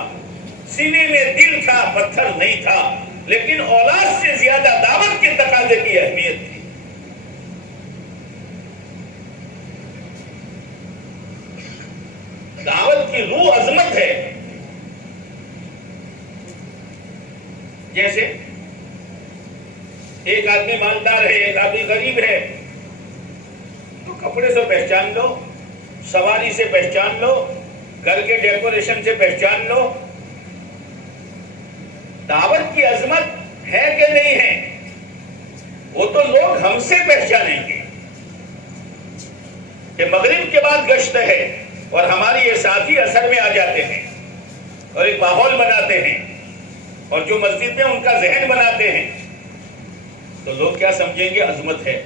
سینے میں دل تھا، پتھر نہیں تھا، لیکن اولاد سے زیادہ دعوت کے تقاضے کی اہمیت تھی. دعوت کی روح عظمت ہے. جیسے ایک آدمی مالدار ہے، ایک آدمی غریب ہے، تو کپڑے سے پہچان لو، سواری سے پہچان لو، گھر کے ڈیکوریشن سے پہچان لو. دعوت کی عظمت ہے کہ نہیں ہے؟ وہ تو لوگ ہم سے پہچانیں گے کہ مغرب کے بعد گشت ہے، اور ہماری یہ ساتھی اثر میں آ جاتے ہیں اور ایک ماحول بناتے ہیں، اور جو مسجد میں ان کا ذہن بناتے ہیں، تو لوگ کیا سمجھیں گے؟ عظمت ہے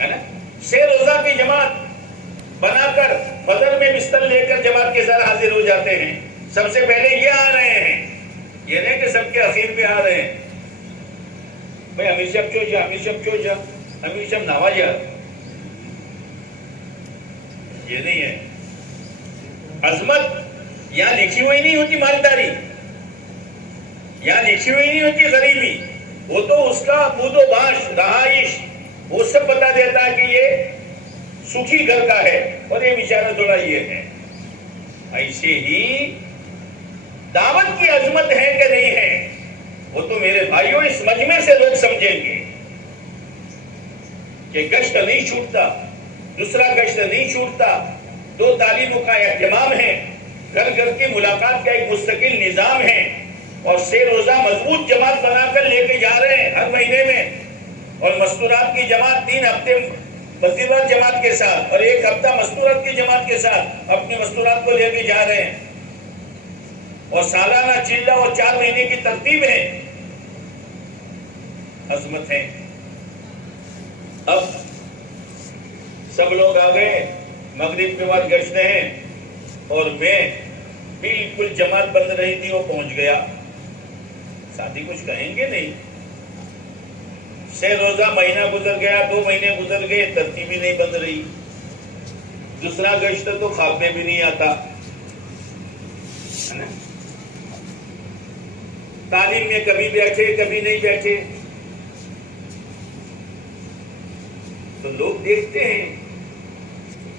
نا؟ سے روزہ کی جماعت بنا کر فجر میں بستر لے کر جماعت کے ساتھ حاضر ہو جاتے ہیں، سب سے پہلے یہ آ رہے ہیں، یہ نہیں کہ سب کے اخیر میں آ رہے ہیں۔ بھائی امیر صاحب چو جا، امیر صاحب چو جا، امیر صاحب ناوا جا، یہ نہیں ہے۔ عظمت یہاں لکھی ہوئی نہیں ہوتی، مالداری یہاں لکھی ہوئی نہیں ہوتی، غریبی، وہ تو اس کا بود و باش، رہائش، وہ سب بتا دیتا ہے کہ یہ سکھی گھر کا ہے اور یہ بیچارہ تھوڑا یہ ہے۔ ایسے ہی دعوت کی عظمت ہے کہ نہیں ہے، وہ تو میرے بھائیوں اس مجمع سے لوگ سمجھیں گے کہ گشت نہیں چھوٹتا، دوسرا گشت نہیں چھوٹتا، 2 تعلیموں کا اہتمام ہے، گھر گھر کی ملاقات کا ایک مستقل نظام ہے، اور 6 روزہ مضبوط جماعت بنا کر لے کے جا رہے ہیں ہر مہینے میں، اور مستورات کی جماعت 3 ہفتے مسجد جماعت کے ساتھ اور 1 ہفتہ مستورات کی جماعت کے ساتھ اپنی مستورات کو لے کے جا رہے ہیں، اور سالانہ چلہ اور 4 مہینے کی ترتیب ہے، عظمت ہے۔ اب سب لوگ آ گئے، مغرب کے بعد گشتے ہیں، اور میں بالکل جماعت بند رہی تھی، وہ پہنچ گیا۔ ساتھی کچھ کہیں گے نہیں، 6 روزہ مہینہ گزر گیا، 2 مہینے گزر گئے، ترتیب ہی نہیں بند رہی، دوسرا گشت تو خواب میں بھی نہیں آتا، تعلیم میں کبھی بیٹھے کبھی نہیں بیٹھے، تو لوگ دیکھتے ہیں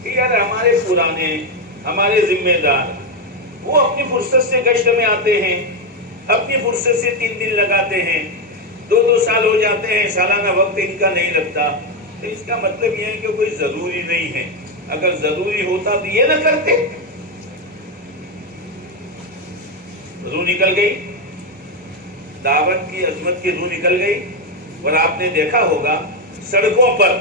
کہ یار ہمارے پرانے، ہمارے ذمہ دار، وہ اپنی فرصت سے گشت میں آتے ہیں، اپنی فرصت سے 3 دن لگاتے ہیں، 2 سال ہو جاتے ہیں، سالانہ وقت ان کا نہیں لگتا، تو اس کا مطلب یہ ہے کہ کوئی ضروری نہیں ہے۔ اگر ضروری ہوتا تو یہ نہ کرتے۔ روح نکل گئی، دعوت کی عظمت کی روح نکل گئی۔ اور آپ نے دیکھا ہوگا سڑکوں پر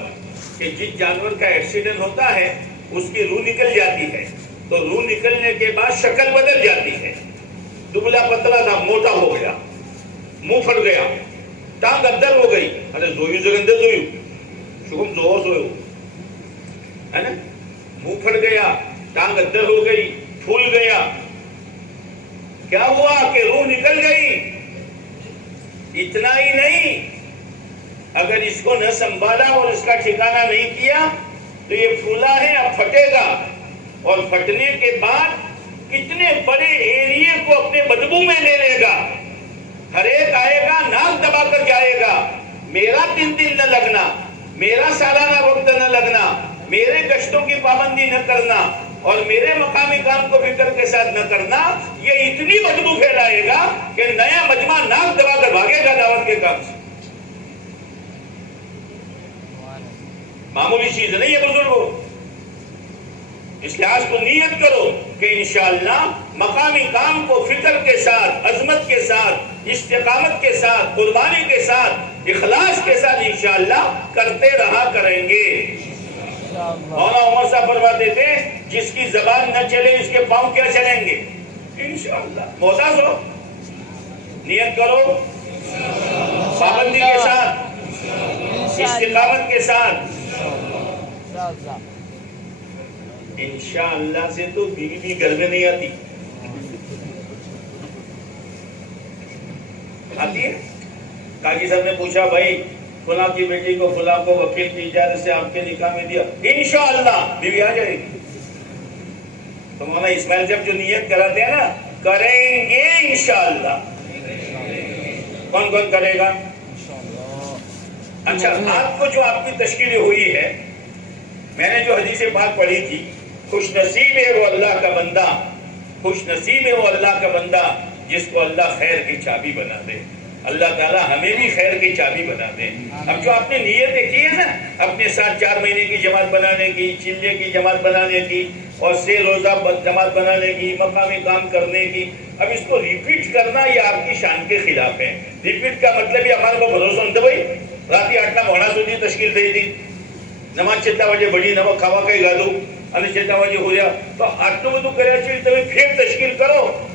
کہ جس جانور کا ایکسیڈنٹ ہوتا ہے اس کی روح نکل جاتی ہے، تو روح نکلنے کے بعد شکل بدل جاتی ہے، دبلا پتلا تھا موٹا ہو گیا، منہ پھٹ گیا، ٹانگ اندر ہو گئی، ارے زویو جگندر زویو شکم زو سویو ہے نا، منہ پھٹ گیا، ٹانگ اندر ہو گئی، پھول گیا، کیا ہوا کہ روح نکل گئی۔ اتنا ہی نہیں، اگر اس کو نہ سنبھالا اور اس کا ٹھکانہ نہیں کیا تو یہ پھولا ہے، اب پھٹے گا، اور پھٹنے کے بعد کتنے بڑے ایریے کو اپنے بدبو میں لے لے گا، ہر ایک آئے گا ناک دبا کر جائے گا، میرا 3 دن نہ لگنا، میرا سالانہ وقت نہ لگنا، میرے گشتوں کی پابندی نہ کرنا، اور میرے مقامی کام کو فکر کے ساتھ نہ کرنا، یہ اتنی بدبو پھیلائے گا کہ نیا مجمع ناک دبا کر بھاگے گا دعوت کے کام سے۔ معمولی چیز نہیں ہے بزرگوں، اس لحاظ کو نیت کرو کہ انشاءاللہ مقامی کام کو فکر کے ساتھ، عظمت کے ساتھ، استقامت کے ساتھ، قربانی کے ساتھ، اخلاص کے ساتھ انشاءاللہ کرتے رہا کریں گے۔ مولانا عمر صاحب فرماتے تھے جس کی زبان نہ چلے اس کے پاؤں کیا چلیں گے؟ انشاءاللہ۔ محتاج ہو، نیت کرو، پابندی کے ساتھ، استقامت کے ساتھ، انشاءاللہ سے تو بیوی بھی گھر میں نہیں آتی، آتی ہے۔ قاضی صاحب نے پوچھا بھائی فلاں کی بیٹی کو فلاں کو وکیل کی اجازت سے آپ کے نکاح میں دیا، انشاءاللہ بیوی آ جائے گی۔ تو مولانا اسماعیل صاحب جو نیت کراتے ہیں نا، کریں گے انشاءاللہ۔ کون کون کرے گا؟ اچھا، آپ کو جو آپ کی تشکیل ہوئی ہے، میں نے جو حدیث پاک پڑھی تھی، خوش نصیب ہے وہ اللہ کا بندہ، خوش نصیب ہے وہ اللہ کا بندہ جس کو اللہ خیر کی چابی بنا دے۔ اللہ تعالیٰ ہمیں بھی خیر کی چابی بنا دے۔ اب جو آپ نے نیتیں کی ہے نا، اپنے ساتھ 4 مہینے کی جماعت بنانے کی، چلے کی جماعت بنانے کی، اور 6 روزہ جماعت بنانے کی، مقامی کام کرنے کی، اب اس کو ریپیٹ کرنا یہ آپ کی شان کے خلاف ہے۔ ریپیٹ کا مطلب یہ ہمارے کو بھروسہ ہوتا بھائی રાતે 8ના મોડા સુધી તશ્કીલ થઈ હતી, નમાજ કેટલા વાગે પડી, નમક ખાવા કઈ ગાધું અને કેટલા વાગે હોયા, તો આટલું બધું કર્યા છે, તમે ફેર તશ્કીલ કરો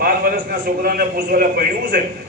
5 વર્ષના છોકરાને પૂછવાલા પડ્યું છે,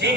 3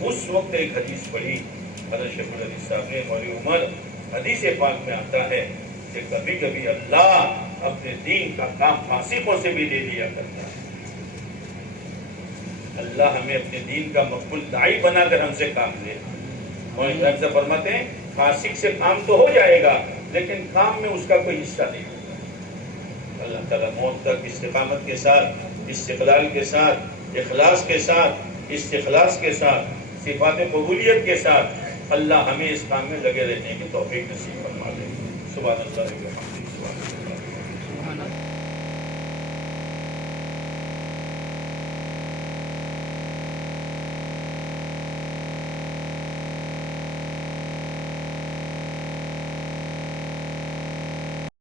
اس وقت ایک حدیث پڑھی حضرت شیخ الحدیث صاحب نے، مولوی عمر، حدیث پاک میں آتا ہے کہ کبھی کبھی اللہ اپنے دین کا کام فاسقوں سے بھی لے لیا کرتا ہے۔ اللہ ہمیں اپنے دین کا مقبول داعی بنا کر ہم سے کام لے۔ اور سے فرماتے ہیں فاسق سے کام تو ہو جائے گا لیکن کام میں اس کا کوئی حصہ نہیں ہوگا۔ اللہ تعالیٰ موت تک استقامت کے ساتھ، استقلال کے ساتھ، اخلاص کے ساتھ، استخلاص کے ساتھ، صفات قبولیت کے ساتھ اللہ ہمیں اس کام میں لگے رہنے کی توفیق نصیب فرما دے۔ سبحان اللہ۔